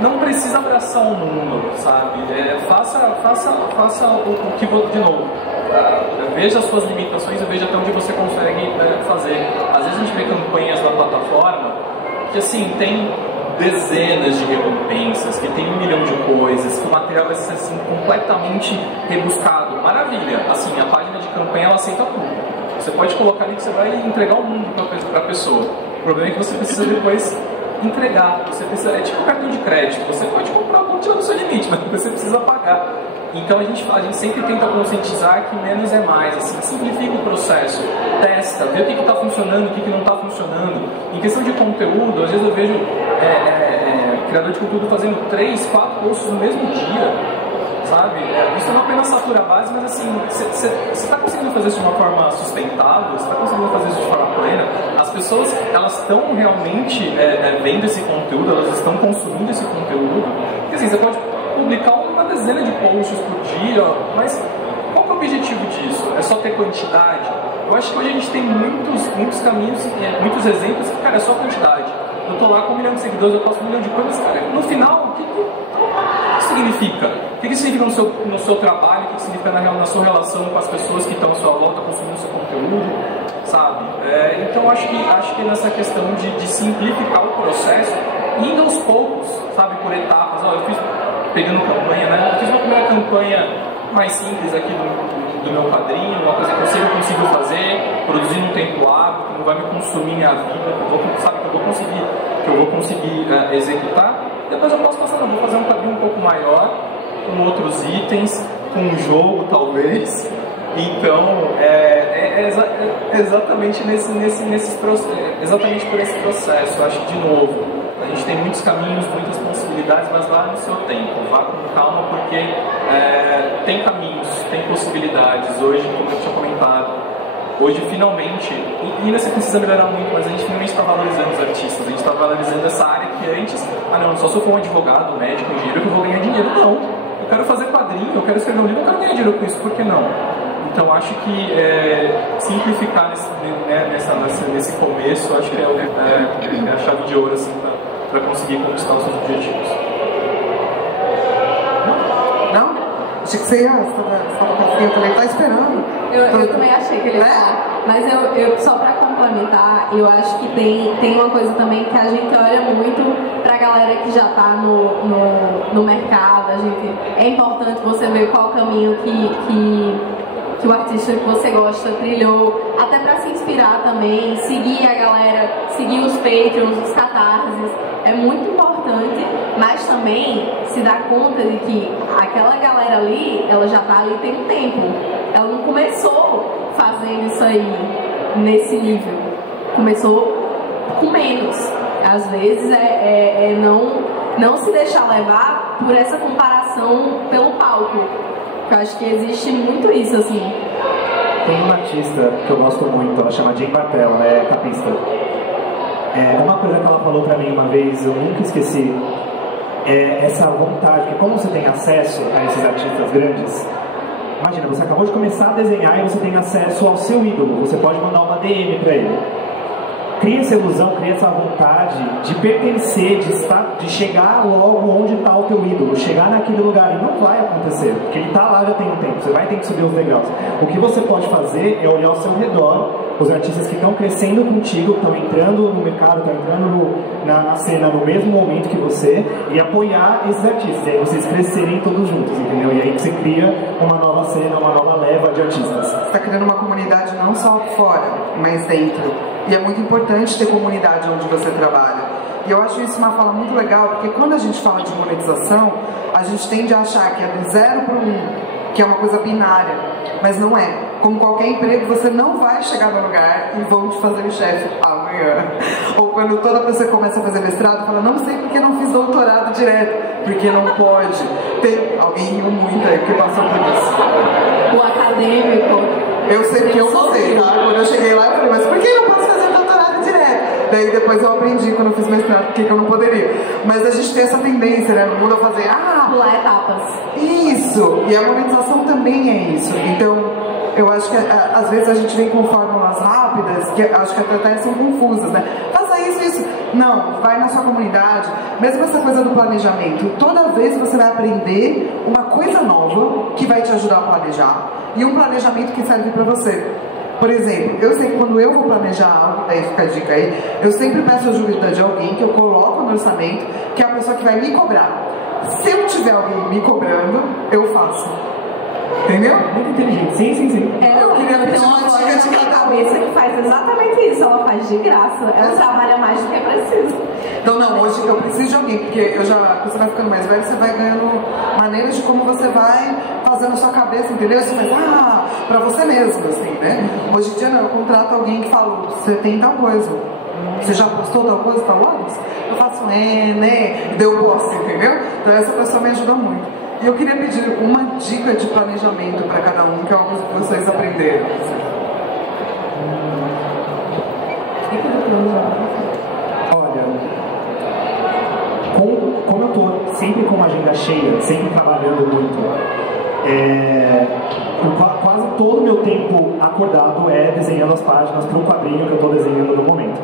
não precisa abraçar o mundo, sabe? Faça o que de novo. Veja as suas limitações e veja até onde você consegue fazer. Às vezes a gente vê campanhas na plataforma que, assim, tem dezenas de recompensas, que tem 1 milhão de coisas, que o material vai ser assim, completamente rebuscado. Maravilha! Assim, a página de campanha ela aceita tudo. Você pode colocar ali que você vai entregar o mundo para a pessoa. O problema é que você precisa depois entregar. Você precisa, é tipo um cartão de crédito. Você pode comprar um tirando do seu limite, mas você precisa pagar. Então a gente sempre tenta conscientizar que menos é mais. Assim, simplifica o processo, testa, vê o que está funcionando, o que não está funcionando. Em questão de conteúdo, às vezes eu vejo criador de conteúdo fazendo 3, 4 posts no mesmo dia. sabe? Isso não apenas satura a base, mas assim, você está conseguindo fazer isso de uma forma sustentável, você está conseguindo fazer isso de forma plena. As pessoas, elas estão realmente vendo esse conteúdo, elas estão consumindo esse conteúdo. Porque assim, você pode publicar uma dezena de posts por dia, mas qual que é o objetivo disso? É só ter quantidade? Eu acho que hoje a gente tem muitos caminhos, muitos exemplos que, cara, é só quantidade. Eu tô lá com 1 milhão de seguidores, eu posto 1 milhão de coisas, cara, no final, o que significa? O que significa no seu trabalho? O que significa na sua relação com as pessoas que estão à sua volta consumindo o seu conteúdo? Sabe? Então acho que nessa questão de simplificar o processo, indo aos poucos, sabe, por etapas. Eu fiz, pegando campanha, né? Eu fiz uma primeira campanha mais simples aqui do meu padrinho, uma coisa que eu sempre consigo fazer, produzir num tempo hábil, que não vai me consumir minha vida, que eu vou conseguir executar. Depois eu posso passar, vou fazer um padrinho um pouco maior, com outros itens, com um jogo talvez. Então, exatamente exatamente por esse processo. Eu acho que, de novo, a gente tem muitos caminhos, muitas possibilidades, mas vá no seu tempo, vá com calma, porque tem caminhos, tem possibilidades. Hoje, como eu tinha comentado, hoje finalmente, e ainda você precisa melhorar muito, mas a gente finalmente está valorizando os artistas, a gente está valorizando essa área que antes, só se eu for um advogado, um médico, um engenheiro que eu vou ganhar dinheiro. Não, eu quero fazer quadrinho, eu quero escrever um livro, eu quero ganhar dinheiro com isso, por que não? Então acho que simplificar nesse começo, acho que é a chave de ouro assim, para conseguir conquistar os seus objetivos. Não? Achei que você ia falar com a filha, eu também tá esperando. Eu também achei que ele ia falar. Mas eu só para complementar, eu acho que tem uma coisa também que a gente olha muito pra galera que já tá no mercado. É importante você ver qual caminho que o artista que você gosta trilhou, até para se inspirar também, seguir a galera, seguir os Patreons, os catarses, é muito importante, mas também se dar conta de que aquela galera ali, ela já tá ali tem um tempo, ela não começou fazendo isso aí nesse nível, começou com menos. Às vezes não se deixar levar por essa comparação pelo palco. Eu acho que existe muito isso, assim. Tem uma artista que eu gosto muito, ela chama Jane Bartel, ela é capista. Uma coisa que ela falou pra mim uma vez, eu nunca esqueci, é essa vontade, que como você tem acesso a esses artistas grandes, imagina, você acabou de começar a desenhar e você tem acesso ao seu ídolo, você pode mandar uma DM pra ele. Cria essa ilusão, cria essa vontade de pertencer, de chegar logo onde está o teu ídolo, chegar naquele lugar. E não vai acontecer, porque ele está lá já tem um tempo, você vai ter que subir os degraus. O que você pode fazer é olhar ao seu redor, os artistas que estão crescendo contigo, estão entrando no mercado, estão entrando na cena no mesmo momento que você, e apoiar esses artistas, e aí vocês crescerem todos juntos, entendeu? E aí você cria uma nova cena, uma nova leva de artistas. Você está criando uma comunidade não só fora, mas dentro. E é muito importante ter comunidade onde você trabalha. E eu acho isso uma fala muito legal, porque quando a gente fala de monetização, a gente tende a achar que é do 0 para o 1, que é uma coisa binária. Mas não é. Como qualquer emprego, você não vai chegar no lugar e vão te fazer o chefe amanhã. Ou quando toda pessoa começa a fazer mestrado, fala, não sei porque não fiz doutorado direto. Porque não pode. Tem alguém muito aí que passou por isso. O acadêmico. Eu sei que eu não sei, tá? Quando eu cheguei lá, eu falei, mas por que eu não posso fazer doutorado direto? Daí depois eu aprendi, quando eu fiz mestrado, por que eu não poderia. Mas a gente tem essa tendência, né, no mundo a fazer, pular etapas. Isso! E a monetização também é isso. Então, eu acho que às vezes a gente vem com fórmulas rápidas, que acho que até são confusas, né? Faça isso. Não, vai na sua comunidade. Mesmo essa coisa do planejamento. Toda vez você vai aprender uma coisa nova que vai te ajudar a planejar. E um planejamento que serve para você. Por exemplo, eu sei que quando eu vou planejar algo, daí fica a dica aí, eu sempre peço ajuda de alguém que eu coloco no orçamento, que é a pessoa que vai me cobrar. Se eu tiver alguém me cobrando, eu faço. Entendeu? Muito inteligente. Sim. Eu queria ter uma loja na minha cabeça que faz exatamente isso. Ela faz de graça. Ela trabalha mais do que precisa. Então não, hoje eu preciso de alguém, porque você vai ficando mais velho, você vai ganhando maneiras de como você vai fazendo a sua cabeça, entendeu? Você faz, pra você mesmo, assim, né? Hoje em dia não, eu contrato alguém que fala, você tem tal coisa. Você já postou tal coisa, tal hora? Eu faço, né? Deu posse, entendeu? Então essa pessoa me ajuda muito. E eu queria pedir uma dica de planejamento para cada um, que é uma coisa que vocês aprenderam. Olha, como eu estou sempre com uma agenda cheia, sempre trabalhando muito, quase todo o meu tempo acordado é desenhando as páginas para o quadrinho que eu estou desenhando no momento.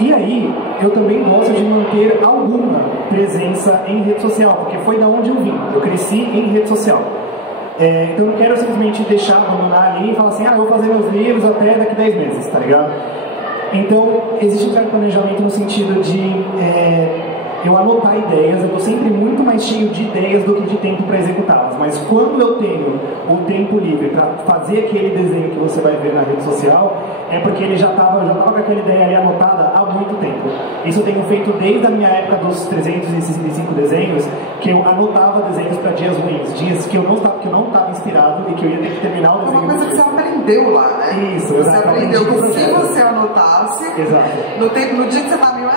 E aí, eu também gosto de manter alguma presença em rede social, porque foi da onde eu vim. Eu cresci em rede social. Então, eu não quero simplesmente deixar, abandonar ali e falar assim, eu vou fazer meus livros até daqui 10 meses, tá ligado? Então, existe um certo planejamento no sentido de eu anotar ideias. Eu estou sempre muito mais cheio de ideias do que de tempo para executá-las. Mas quando eu tenho o tempo livre para fazer aquele desenho que você vai ver na rede social, é porque ele já estava com aquela ideia ali anotada há muito tempo. Isso eu tenho feito desde a minha época dos 365 desenhos, que eu anotava desenhos para dias ruins, dias que eu não estava inspirado e que eu ia ter que terminar o desenho. Uma coisa que você aprendeu lá, né? Isso, você aprendeu que se você anotasse, no dia que você estava meio...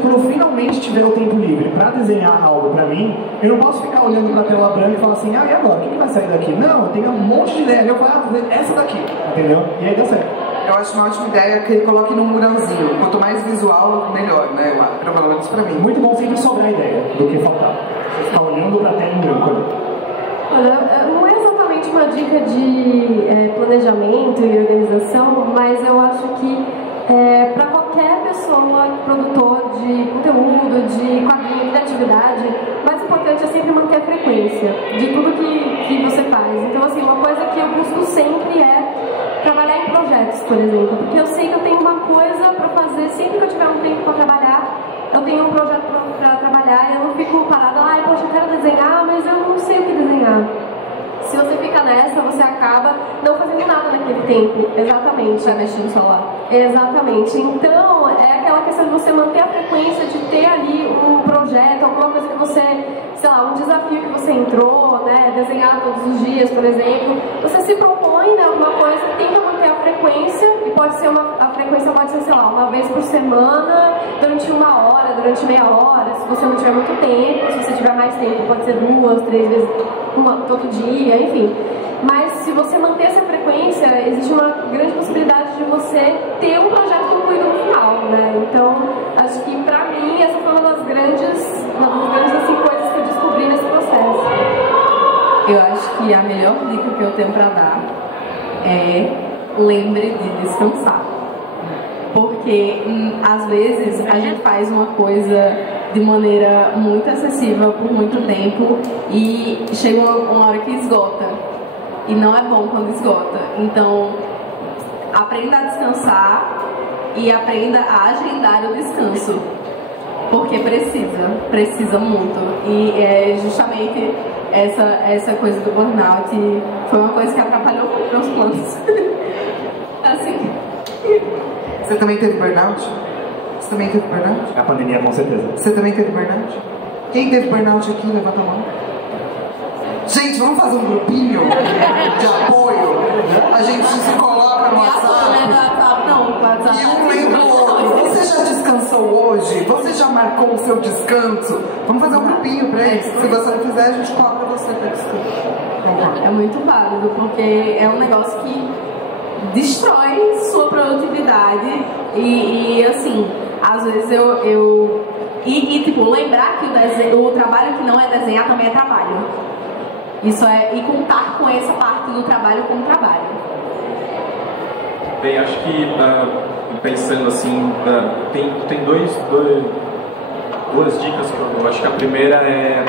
Quando eu finalmente tiver o tempo livre para desenhar algo para mim, eu não posso ficar olhando para a tela branca e falar assim, e agora, o que vai sair daqui? Não, eu tenho um monte de ideias, eu vou fazer essa daqui, entendeu? E aí dá certo. Eu acho uma ótima ideia que ele coloque num muralzinho. Quanto mais visual, melhor, né? Pelo menos pra mim. Muito bom sempre sobrar ideia do que faltar. Você ficar olhando pra tela em branco. Olha, não é exatamente uma dica de planejamento e organização, mas eu acho que para qualquer pessoa, produtor de conteúdo, de quadrinho, de criatividade, o mais importante é sempre manter a frequência de tudo que você faz. Então, assim, uma coisa que eu busco sempre é trabalhar em projetos, por exemplo, porque eu sei que eu tenho uma coisa para fazer, sempre que eu tiver um tempo para trabalhar, eu tenho um projeto para trabalhar e eu não fico parada, poxa, eu quero desenhar, mas eu não sei o que desenhar. Se você fica nessa, você acaba não fazendo nada naquele tempo. Exatamente. Vai mexer no celular. Exatamente. Então, é aquela questão de você manter a frequência, de ter ali um projeto, alguma coisa que você, sei lá, um desafio que você entrou, né? Desenhar todos os dias, por exemplo. Você se propõe, né, alguma coisa, tenta manter a frequência, e pode ser a frequência pode ser, sei lá, uma vez por semana, durante 1 hora, durante meia hora, se você não tiver muito tempo. Se você tiver mais tempo, pode ser 2, 3 vezes, todo dia, enfim. Mas se você manter essa frequência, existe uma grande possibilidade de você ter um projeto concluído no final, né? Então, acho que pra mim essa foi uma das grandes assim, coisas que eu descobri nesse processo. Eu acho que a melhor dica que eu tenho pra dar é lembre de descansar. Porque às vezes a gente faz uma coisa de maneira muito excessiva por muito tempo e chega uma hora que esgota. E não é bom quando esgota. Então, aprenda a descansar e aprenda a agendar o descanso. Porque precisa muito. E é justamente essa coisa do burnout foi uma coisa que atrapalhou muito meus planos. Assim. Você também teve burnout? Você também teve burnout? A pandemia, com certeza. Você também teve burnout? Quem teve burnout aqui, levanta a mão. Gente, vamos fazer um grupinho de apoio? A gente se coloca no WhatsApp. E um lembra o outro. Você já descansou hoje? Você já marcou o seu descanso? Vamos fazer um grupinho pra isso. Se você não fizer, a gente cobra você pra descanso. É muito válido, porque é um negócio que destrói sua produtividade e assim, às vezes tipo, lembrar que o trabalho que não é desenhar também é trabalho. Isso é, e contar com essa parte do trabalho como trabalho. Bem, acho que pensando assim, tem duas dicas que eu acho que a primeira é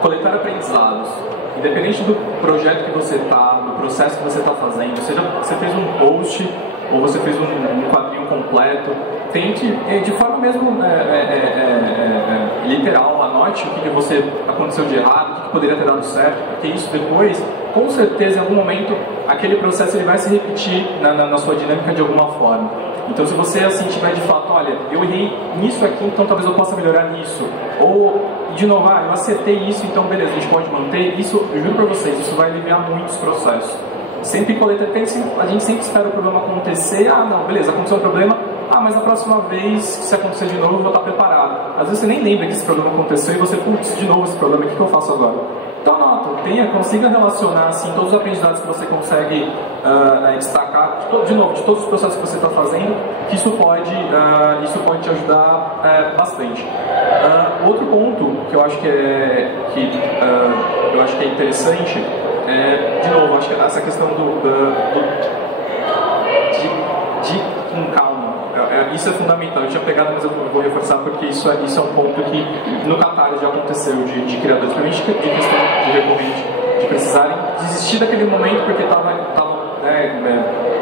coletar aprendizados. Independente do projeto que você está, do processo que você está fazendo, seja você fez um post ou você fez um quadrinho completo, tente, de forma mesmo literal, anote o que você aconteceu de errado, o que poderia ter dado certo, porque isso depois, com certeza, em algum momento, aquele processo ele vai se repetir na sua dinâmica de alguma forma. Então, se você assim tiver de fato, olha, eu errei nisso aqui, então talvez eu possa melhorar nisso. Ou, de novo, eu acertei isso, então beleza, a gente pode manter. Isso, eu juro pra vocês, isso vai aliviar muitos processos. Sempre coleta, a gente sempre espera o problema acontecer. Não, beleza, aconteceu um problema, mas na próxima vez que isso acontecer de novo, eu vou estar preparado. Às vezes você nem lembra que esse problema aconteceu e você, putz, de novo esse problema, o que eu faço agora? Então anota, consiga relacionar assim, todos os aprendizados que você consegue destacar, de novo, de todos os processos que você está fazendo, que isso pode te ajudar bastante. Outro ponto que eu acho que é interessante de novo, acho que essa questão de com calma. Isso é fundamental. Eu tinha pegado, mas eu vou reforçar porque isso é um ponto que no Catarse já aconteceu de criadores, principalmente de questão de recorrente, de precisarem desistir daquele momento porque estava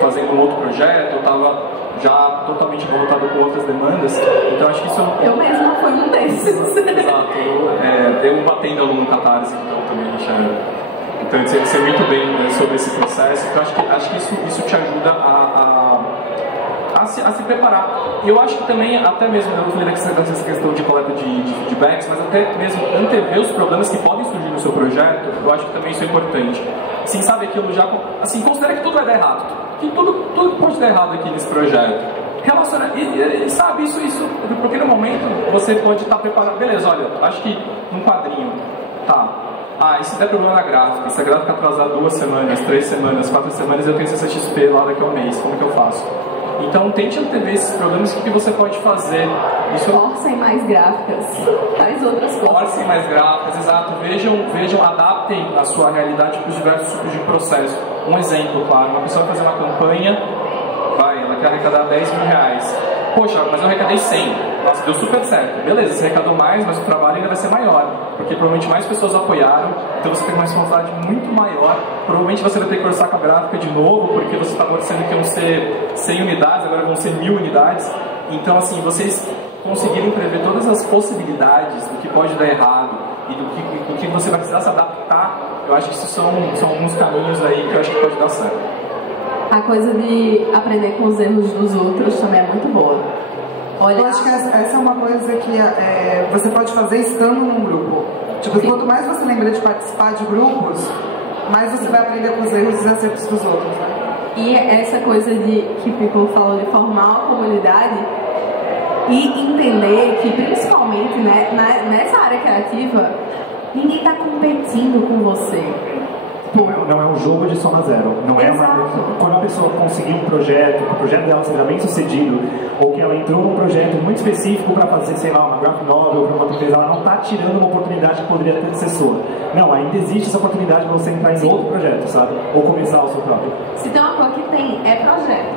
fazendo um outro projeto, ou estava já totalmente voltado com outras demandas. Então acho que isso eu mesma fui um desses. Exato. Eu batendo aluno no Catarse, então também então eu sei muito bem sobre esse processo. Então acho que isso te ajuda a se preparar. E eu acho que também, até mesmo, eu não falei dessa questão de coleta de feedbacks, mas até mesmo antever os problemas que podem surgir no seu projeto, eu acho que também isso é importante. Assim, sabe, aquilo já, assim, considera que tudo vai dar errado, que tudo pode dar errado aqui nesse projeto. Relaciona, e sabe, isso, porque no momento você pode estar preparado, beleza, olha, acho que num quadrinho, tá, e se der problema na gráfica, se a gráfica atrasar 2 semanas, 3 semanas, 4 semanas, eu tenho CCXP lá daqui a um mês, como que eu faço? Então, tente antever esses problemas, o que você pode fazer. Forcem mais gráficas, faz outras coisas. Forcem mais gráficas, exato. Vejam, adaptem a sua realidade para os diversos tipos de processo. Um exemplo, claro, uma pessoa vai fazer uma campanha, ela quer arrecadar R$10.000. Poxa, mas eu arrecadei 100. Nossa, deu super certo. Beleza, você arrecadou mais, mas o trabalho ainda vai ser maior. Porque provavelmente mais pessoas apoiaram, então você tem uma responsabilidade muito maior. Provavelmente você vai ter que orçar com a gráfica de novo, porque você estava orçando que iam ser 100 unidades, agora vão ser 1000 unidades. Então, assim, vocês conseguirem prever todas as possibilidades do que pode dar errado e do que você vai precisar se adaptar, eu acho que isso são alguns caminhos aí que eu acho que pode dar certo. A coisa de aprender com os erros dos outros também é muito boa. Eu acho que essa é uma coisa que você pode fazer estando num grupo. Tipo, quanto mais você lembra de participar de grupos, mais você vai aprender com os erros e acertos dos outros, né? E essa coisa que Pico falou de formar uma comunidade e entender que, principalmente nessa área criativa, ninguém está competindo com você. Não é um jogo de soma zero. Não é quando a pessoa conseguir um projeto, que o projeto dela seja bem sucedido, ou que ela entrou num projeto muito específico para fazer, sei lá, uma graphic novel para uma empresa, ela não está tirando uma oportunidade que poderia ter ser sua. Não, ainda existe essa oportunidade para você entrar em outro projeto, sabe? Ou começar o seu próprio. Se tem uma coisa que tem, é projeto.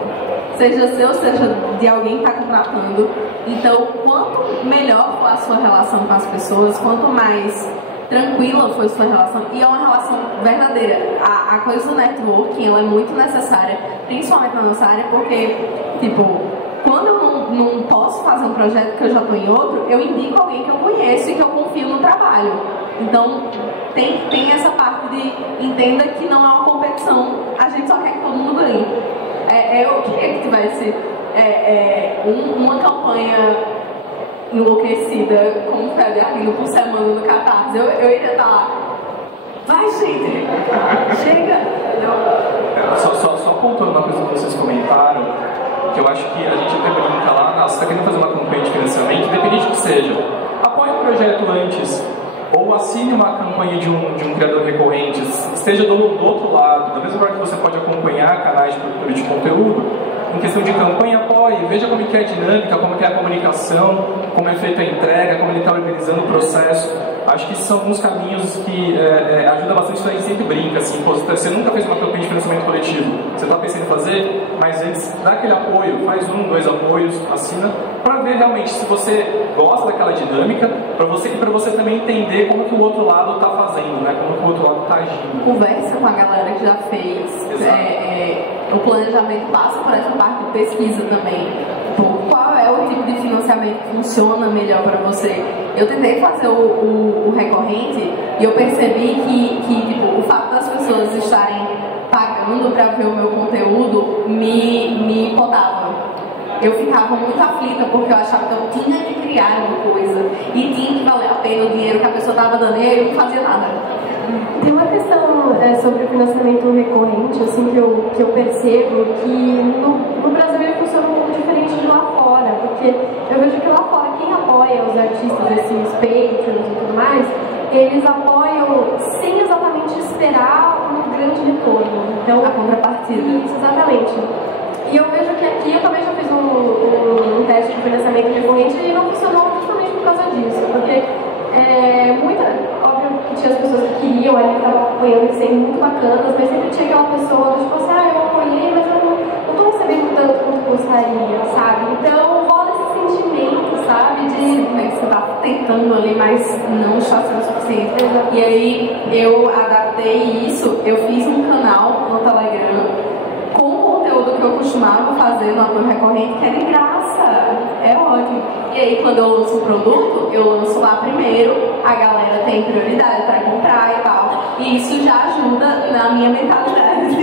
Seja seu, seja de alguém que está contratando. Então, quanto melhor for a sua relação com as pessoas, quanto mais tranquila foi a sua relação, e é uma relação verdadeira. A coisa do networking, ela é muito necessária, principalmente na nossa área, porque, tipo, quando eu não posso fazer um projeto que eu já estou em outro, eu indico alguém que eu conheço e que eu confio no trabalho. Então, tem essa parte de entenda que não é uma competição, a gente só quer que todo mundo ganhe. Eu queria que tivesse uma campanha enlouquecida como foi a de Arlindo por semana no Catarse. Eu iria estar lá. Vai, gente! Chega! Só apontando uma coisa que vocês comentaram, que eu acho que a gente até brinca lá, você está querendo fazer uma campanha de financiamento, independente do que seja, apoie o projeto antes, ou assine uma campanha de um criador recorrente, esteja do outro lado, da mesma forma que você pode acompanhar canais de produtor de conteúdo. Em questão de campanha, apoie, veja como é a dinâmica, como é a comunicação, como é feita a entrega, como ele está organizando o processo. Acho que esses são alguns caminhos que ajudam bastante. A gente sempre brinca, assim, você nunca fez uma campanha de financiamento coletivo, você está pensando em fazer, mas antes dá aquele apoio, faz 1, 2 apoios, assina, para ver realmente se você gosta daquela dinâmica, para você também entender como que o outro lado está fazendo, né? Como que o outro lado está agindo. Conversa com a galera que já fez. O planejamento passa por essa parte de pesquisa também. Qual é o tipo de financiamento que funciona melhor para você? Eu tentei fazer o recorrente e eu percebi que tipo, o fato das pessoas estarem pagando para ver o meu conteúdo me podava. Eu ficava muito aflita porque eu achava que eu tinha que criar uma coisa e tinha que valer a pena o dinheiro que a pessoa estava dando e eu não fazia nada. Tem uma questão sobre o financiamento recorrente, assim, que eu percebo que no Brasil ele funciona um pouco diferente de lá fora. porque eu vejo que lá fora quem apoia os artistas, esses patrons e tudo mais, eles apoiam sem exatamente esperar um grande retorno. Então, a contrapartida. Isso, exatamente. E eu vejo que aqui eu também já fiz um teste de financiamento recorrente e não funcionou justamente por causa disso, porque óbvio que tinha as pessoas que queriam ali, que estavam apoiando e sendo muito bacanas, mas sempre tinha aquela pessoa do tipo assim, eu apoiei, mas eu não tô recebendo tanto quanto gostaria, sabe? Então rola esse sentimento, sabe? De que você tá tentando ali, mas não está sendo suficiente. E aí eu adaptei isso, eu fiz um canal no Telegram com o conteúdo que eu costumava fazer no apoio recorrente, que era de graça. É ótimo. E aí, quando eu lanço um produto, eu lanço lá primeiro, a galera tem prioridade para comprar e tal. E isso já ajuda na minha mentalidade.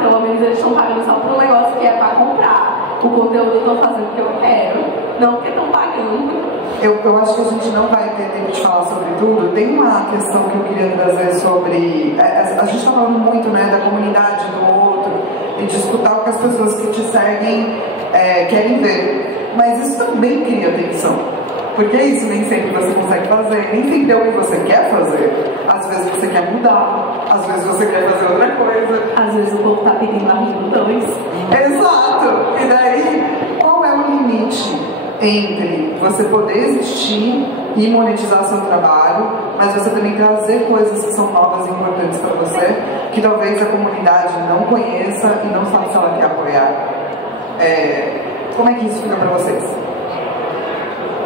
Pelo menos eles estão pagando só por um negócio que é para comprar. O conteúdo eu estou fazendo o que eu quero, não porque estão pagando. Eu acho que a gente não vai ter tempo de falar sobre tudo. Tem uma questão que eu queria trazer sobre... A gente está falando muito, né, da comunidade do outro e de escutar o que as pessoas que te seguem querem ver. Mas isso também cria tensão. Porque isso nem sempre você consegue fazer, nem sempre é o que você quer fazer. Às vezes você quer mudar, às vezes você quer fazer outra coisa. Às vezes o povo está pedindo botões. Exato! E daí, qual é o limite entre você poder existir e monetizar seu trabalho, mas você também trazer coisas que são novas e importantes para você, que talvez a comunidade não conheça e não sabe se ela quer apoiar? Como é que isso fica para vocês?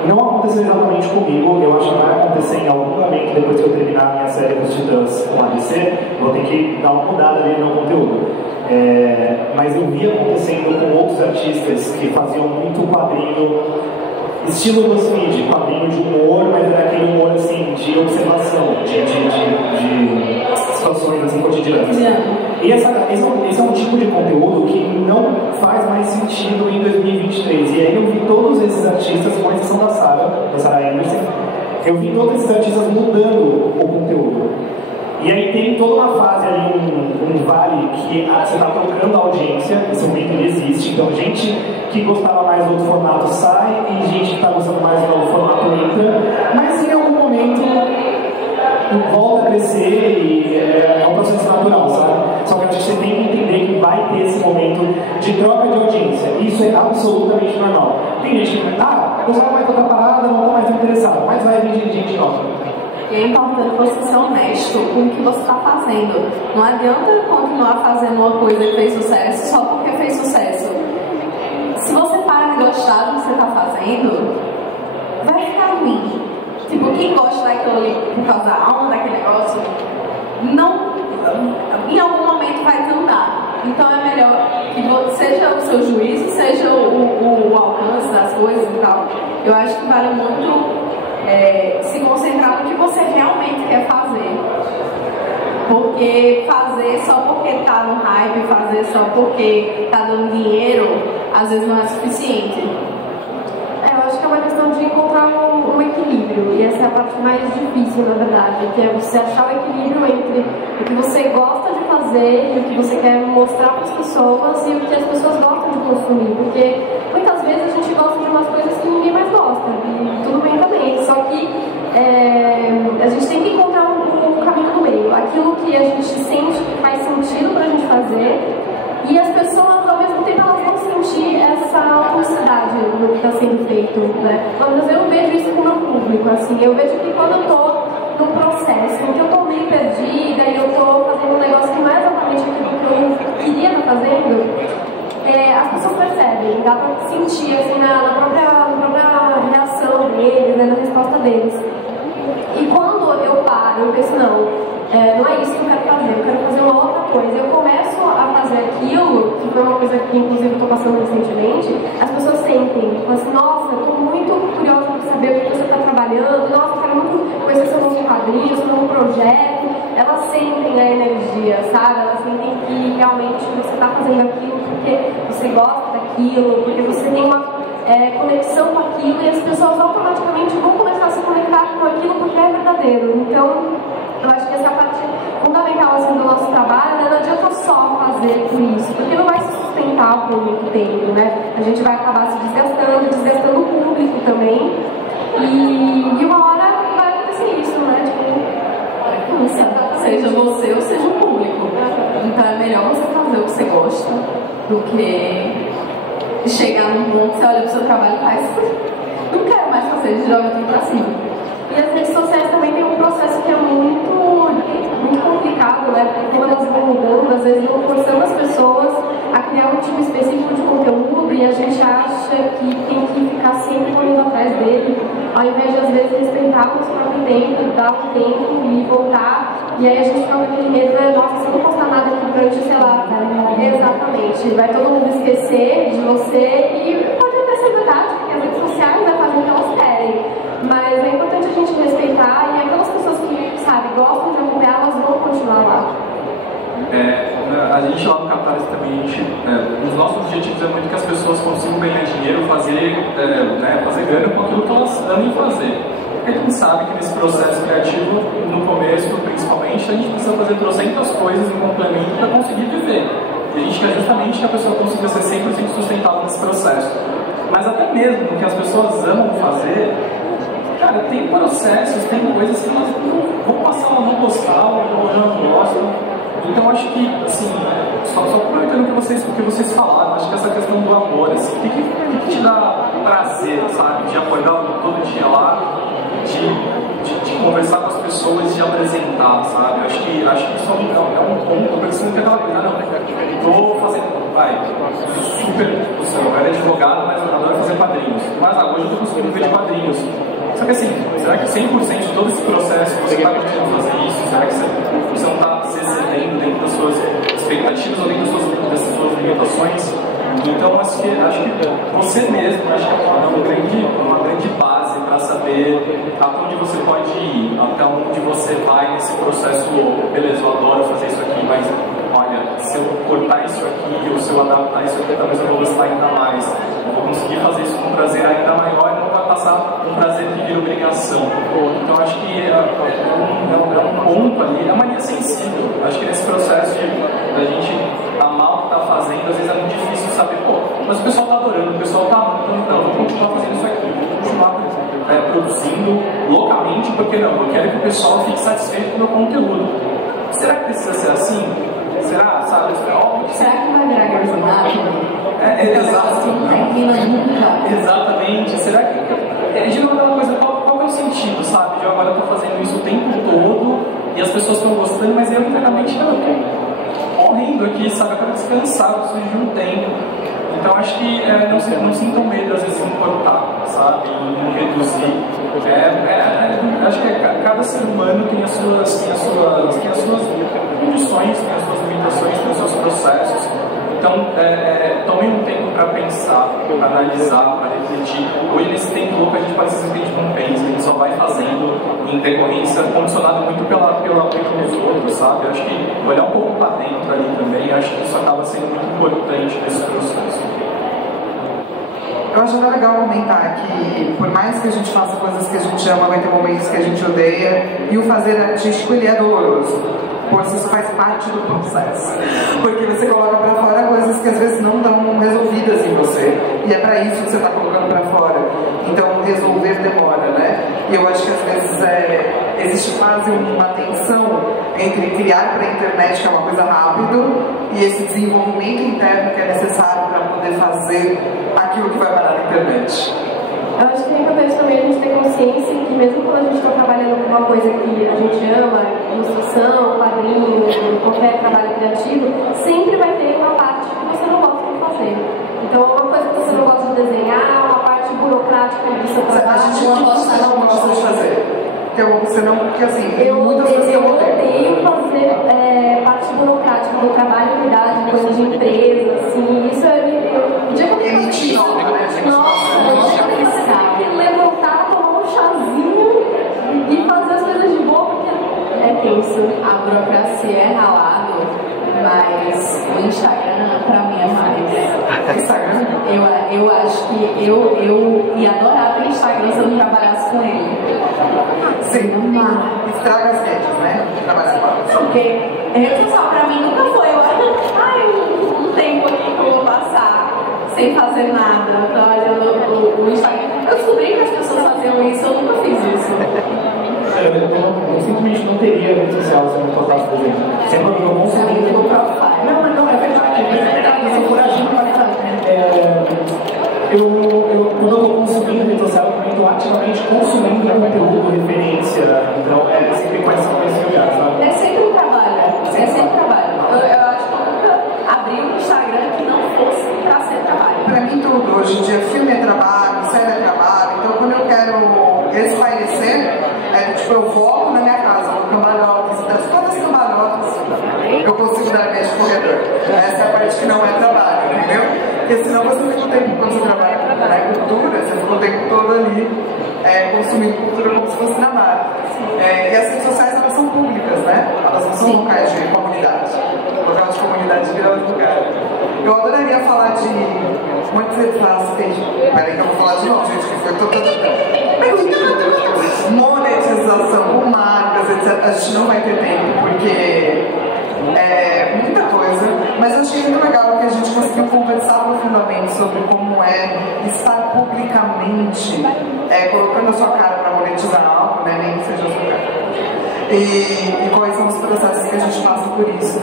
Não aconteceu exatamente comigo, eu acho que vai acontecer em algum momento depois que eu terminar a minha série dos Titãs com a DC, vou ter que dar uma mudada ali no meu conteúdo. Mas eu vi acontecendo com outros artistas que faziam muito quadrinho, estilo BuzzFeed, quadrinho de humor, mas era aquele humor assim, de observação, de situações assim, cotidianas. E esse é um tipo de conteúdo que não faz mais sentido em 2023. E aí eu vi todos esses artistas, com exceção da Sarah Anderson, eu vi todos esses artistas mudando o conteúdo. E aí tem toda uma fase ali, um vale que você está trocando a audiência, esse momento ele existe, então gente que gostava mais do outro formato sai e gente que está gostando mais do novo formato entra, mas em algum momento volta a crescer e é um processo natural, sabe? Só que acho que você tem que entender que vai ter esse momento de troca de audiência, isso é absolutamente normal. Tem gente que gostava mais de outra parada, não estou mais interessado, mas vai vir gente nova. E é importante você ser honesto com o que você está fazendo. Não adianta continuar fazendo uma coisa que fez sucesso só porque fez sucesso. Se você para de gostar do que você está fazendo, vai ficar ruim. Tipo, quem gosta daquilo ali por causa da alma, daquele negócio, não, em algum momento vai desandar. Então é melhor que seja o seu juízo, seja o alcance das coisas e tal. Eu acho que vale muito se concentrar no que você realmente quer fazer. Porque fazer só porque tá no hype, fazer só porque tá dando dinheiro, às vezes não é suficiente. Eu acho que é uma questão de encontrar um equilíbrio, e essa é a parte mais difícil, na verdade, que é você achar o equilíbrio entre o que você gosta de fazer e o que você quer mostrar para as pessoas e o que as pessoas gostam de consumir, porque muitas vezes a gente gosta de umas coisas que ninguém mais gosta, e tudo bem também, só que a gente tem que encontrar um caminho no meio, aquilo que a gente sente que faz sentido para a gente fazer, e as pessoas, ao mesmo tempo, elas vão sentir essa autenticidade no que está sendo feito, né? Mas eu vejo isso com o meu público, assim, eu vejo que quando eu estou num processo em que eu estou meio perdida e eu estou fazendo um negócio que não é exatamente aquilo que eu queria estar fazendo, as pessoas percebem, dá para sentir, assim, na própria reação deles, né, na resposta deles. E quando eu paro, eu penso, não é isso que eu quero fazer uma outra coisa. Eu começo a fazer aquilo, que foi uma coisa que inclusive eu estou passando recentemente, as pessoas sentem, assim, nossa, eu estou muito curiosa para saber o que você está trabalhando, nossa, eu quero muito conhecer seu novo quadrinho, seu novo projeto. Elas sentem a energia, sabe? Elas sentem que realmente você está fazendo aquilo porque você gosta daquilo, porque você tem uma conexão com aquilo, e as pessoas automaticamente vão começar a se conectar com aquilo porque é verdadeiro. Então, eu acho que essa é a parte fundamental assim, do nosso trabalho, né? Não adianta só fazer por isso, porque não vai se sustentar sustentável por muito tempo, né? A gente vai acabar se desgastando o público também. E uma hora vai acontecer isso, né? Tipo, seja você ou seja o público. Então é melhor você fazer o que você gosta do que chegar num ponto que você olha pro seu trabalho e faz. Não quero mais fazer, joga tudo pra cima. E as redes sociais também tem um processo que é muito complicado, né? Porque como elas vão mudando, às vezes vão forçando as pessoas a criar um tipo específico de conteúdo e a gente acha que tem que ficar sempre correndo atrás dele, ao invés de às vezes respeitar o nosso próprio tempo, dar um tempo e voltar. E aí a gente fica com aquele medo, né? Nossa, se eu não postar nada aqui durante, sei lá, exatamente, vai todo mundo esquecer de você e pode até ser verdade, porque as redes sociais fazem o que elas querem. Mas é importante a gente respeitar e aquelas pessoas que, sabe, gostam de acompanhar, elas vão continuar lá. A gente lá no Catarse também, os nossos objetivos é muito que as pessoas consigam ganhar dinheiro, fazer grana com aquilo que elas amam em fazer. Porque a gente sabe que nesse processo criativo, no começo principalmente, a gente precisa fazer 300 coisas em complemento para conseguir viver. E a gente quer justamente que a pessoa consiga ser 100% sustentável nesse processo. Mas até mesmo o que as pessoas amam fazer, cara, tem processos, tem coisas que elas vão passar ou não gostar, ou já não gostam. Então acho que, assim, só aproveitando o que vocês falaram, acho que essa questão do amor, assim, o que te dá prazer, sabe? De acordar todo dia lá, de conversar com as pessoas, de apresentar, sabe? Acho que isso é um ponto, porque você não quer falar, não, estou fazendo, super, eu era advogado, mas eu adoro fazer quadrinhos. Mas hoje eu estou conseguindo ver de quadrinhos. Só que assim, será que 100% de todo esse processo você está conseguindo fazer isso? Será que você não está se excedendo dentro das suas expectativas ou dentro das suas limitações? Então, acho que você mesmo acho que é uma grande base para saber até onde você pode ir, até onde você vai nesse processo. Beleza, eu adoro fazer isso aqui, mas olha, se eu cortar isso aqui ou se eu adaptar isso aqui, talvez eu vou gostar ainda mais. Eu vou conseguir fazer isso com um prazer ainda maior e não vai passar um prazer que vira obrigação. Então, acho que é um ponto ali, é uma linha sensível. Acho que nesse processo da gente amar o que está fazendo, às vezes é muito difícil saber, mas o pessoal está adorando, o pessoal está amando, então eu vou continuar fazendo isso aqui, vou continuar produzindo loucamente, porque não, eu quero que o pessoal fique satisfeito com o meu conteúdo. Será que precisa ser assim? Será, sabe? Será que vai virar personagem? Exatamente. Será que... de novo aquela coisa, qual é o sentido, sabe? De agora eu estou fazendo isso o tempo todo e as pessoas estão gostando, mas eu internamente não estou morrendo aqui, sabe? Eu quero descansar, eu preciso de um tempo. Então acho que não sintam medo às vezes em cortar, sabe? Em reduzir. Acho que cada ser humano tem as suas condições, tem as suas limitações, tem os seus processos. Então, tomem um tempo para pensar, para analisar, para refletir. Hoje, nesse tempo louco, a gente pode se sentir não pensa, a gente só vai fazendo em decorrência, condicionado muito pelos outros, sabe? Acho que olhar um pouco para dentro ali também, acho que isso acaba sendo muito importante nesse processo. Eu acho até legal comentar que, por mais que a gente faça coisas que a gente ama, vai ter momentos que a gente odeia, e o fazer artístico, ele é doloroso. Pois isso faz parte do processo. Porque você coloca pra fora coisas que às vezes não estão resolvidas em você. E é pra isso que você está colocando pra fora. Então, resolver demora, né? E eu acho que às vezes existe quase uma tensão entre criar pra internet, que é uma coisa rápida, e esse desenvolvimento interno que é necessário para poder fazer aquilo que vai parar na internet. Eu acho que é importante também a gente ter consciência que mesmo quando a gente está trabalhando com uma coisa que a gente ama, ilustração, quadrinho, qualquer trabalho criativo, sempre vai ter uma parte que você não gosta de fazer. Então, uma coisa que você não gosta de desenhar, uma parte burocrática do seu trabalho, a gente não gosta de fazer. Você não, porque assim, muitas coisas que eu odeio fazer parte burocrática do trabalho, cuidar de coisas de empresa, assim, isso o dia que eu tenho isso, nossa, levantar, tomar um chazinho e fazer as coisas de boa, porque é tenso. A burocracia é ralado, mas o Instagram pra mim é mais. Instagram? Eu acho que eu ia adorar ter Instagram se eu não trabalhasse com ele. Sim. Estraga as redes, né? Trabalhar com elas. Porque rede social pra mim nunca foi. Um tempo aqui que eu vou passar. sem fazer nada, tá olhando o Instagram. Eu descobri que as pessoas faziam isso, eu nunca fiz isso. Eu simplesmente não teria rede social se eu não postasse desenho. Sempre eu não consegui. Não, é verdade. Se for agir para quando eu estou consumindo rede social, eu também estou ativamente consumindo conteúdo, referência. Então, é sempre com esse olhar, sabe? É sempre um trabalho. É sempre trabalho. Eu acho que eu nunca abri um Instagram que não fosse para ser trabalho. Para mim, tudo. Hoje em dia, filme é trabalho, série é trabalho. Então, quando eu quero espairecer, tipo, eu volto na minha casa, no cambalhotas, das todas as cambalhotas, eu consigo dar a minha de corredor. Essa é a parte que não é trabalho, entendeu? Porque senão você fica o tempo, quando você trabalha na cultura, você fica o tempo todo ali consumindo cultura como se fosse trabalho. E as redes sociais, elas são públicas, né? Elas não são locais de comunidade. Local de comunidade vira outro lugar. Eu adoraria falar de muitas redes sociais. Peraí que eu vou falar de novo, gente, que foi monetização com marcas, etc. A gente não vai ter tempo, porque é muita coisa, mas eu achei muito legal que a gente conseguiu conversar profundamente sobre como é estar publicamente colocando a sua cara para monetizar algo, né? Nem que seja a sua cara. E quais são os processos que a gente passa por isso.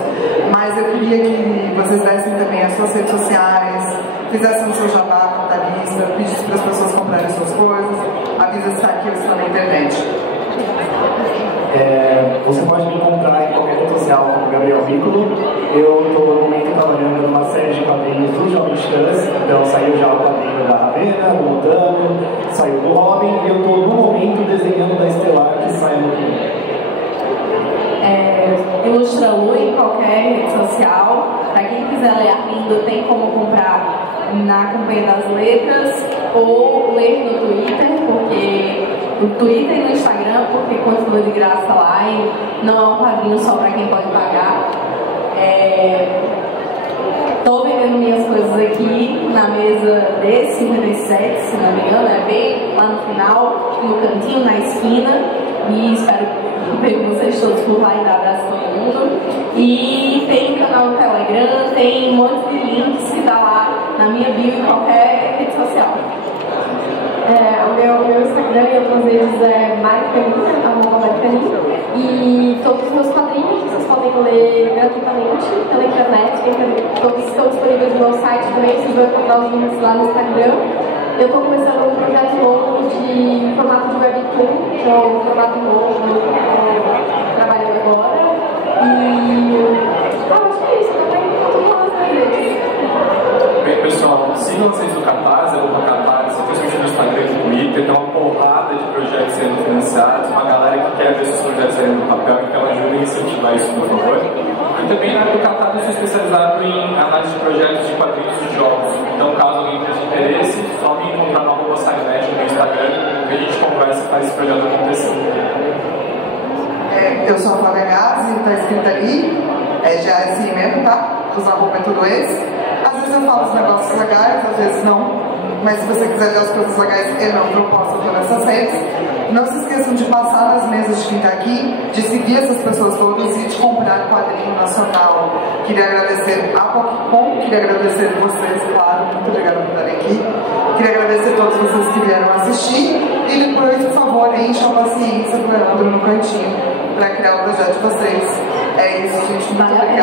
Mas eu queria que vocês dessem também as suas redes sociais, fizessem o seu jabá capitalista, pedissem para as pessoas comprarem suas coisas, avisa se está aqui ou se está na internet. Você pode me encontrar em qualquer rede social como Gabriel Piccolo. Eu estou no momento trabalhando numa série de quadrinhos do Jovem Titãs. Então saiu já o quadrinho da Ravena, do Mutano, saiu do Robin, e eu estou no momento desenhando da Estelar, que sai no filme. Ilustra Lu em qualquer rede social. Para quem quiser ler Arlindo, tem como comprar na Companhia das Letras ou ler no Twitter, porque no Twitter e no Instagram, porque continua de graça lá e não é um quadrinho só para quem pode pagar. Estou vendendo minhas coisas aqui na mesa D57, se não me engano, bem lá no final, no cantinho, na esquina, e espero ver vocês todos por lá e dar abraço a todo mundo. E tem canal no Telegram, tem um monte de links que dá lá na minha bio em qualquer rede social. O meu Instagram e outras vezes é maricaninha, e todos os meus quadrinhos vocês podem ler gratuitamente pela internet, todos estão disponíveis no meu site também, vocês vão encontrar os links lá no Instagram. Eu estou começando um projeto novo de formato de webtoon, que é um formato novo que eu estou trabalhando agora. Acho que é isso, também estou falando sobre Bem, pessoal, sigam vocês do Catarse, principalmente no Instagram e no Twitter, tem uma porrada de projetos sendo financiados, uma galera que quer ver esses projetos saindo do papel, então ajudem a incentivar isso, por favor. E também na área do Catarse eu sou especializado em análise de projetos de quadrinhos e jogos, então caso alguém tenha interesse, só me encontrar no @SciNet no Instagram, que a gente conversa e faz esse projeto acontecer. Eu sou a Flávia Gazzi, está escrito ali, já é assim mesmo, tá? Os arroba é tudo esse. Às vezes eu falo os negócios legais, às vezes não. Mas se você quiser ver as coisas legais, eu não posto todas essas redes. Não se esqueçam de passar nas mesas de quem está aqui, de seguir essas pessoas todas e de comprar quadrinho nacional. Queria agradecer a Pokémon, queria agradecer vocês, claro, muito obrigada por estarem aqui. Queria agradecer a todos vocês que vieram assistir. E depois, por favor, encham a paciência do Leandro no cantinho para criar o projeto de vocês. É isso, gente. Muito obrigada.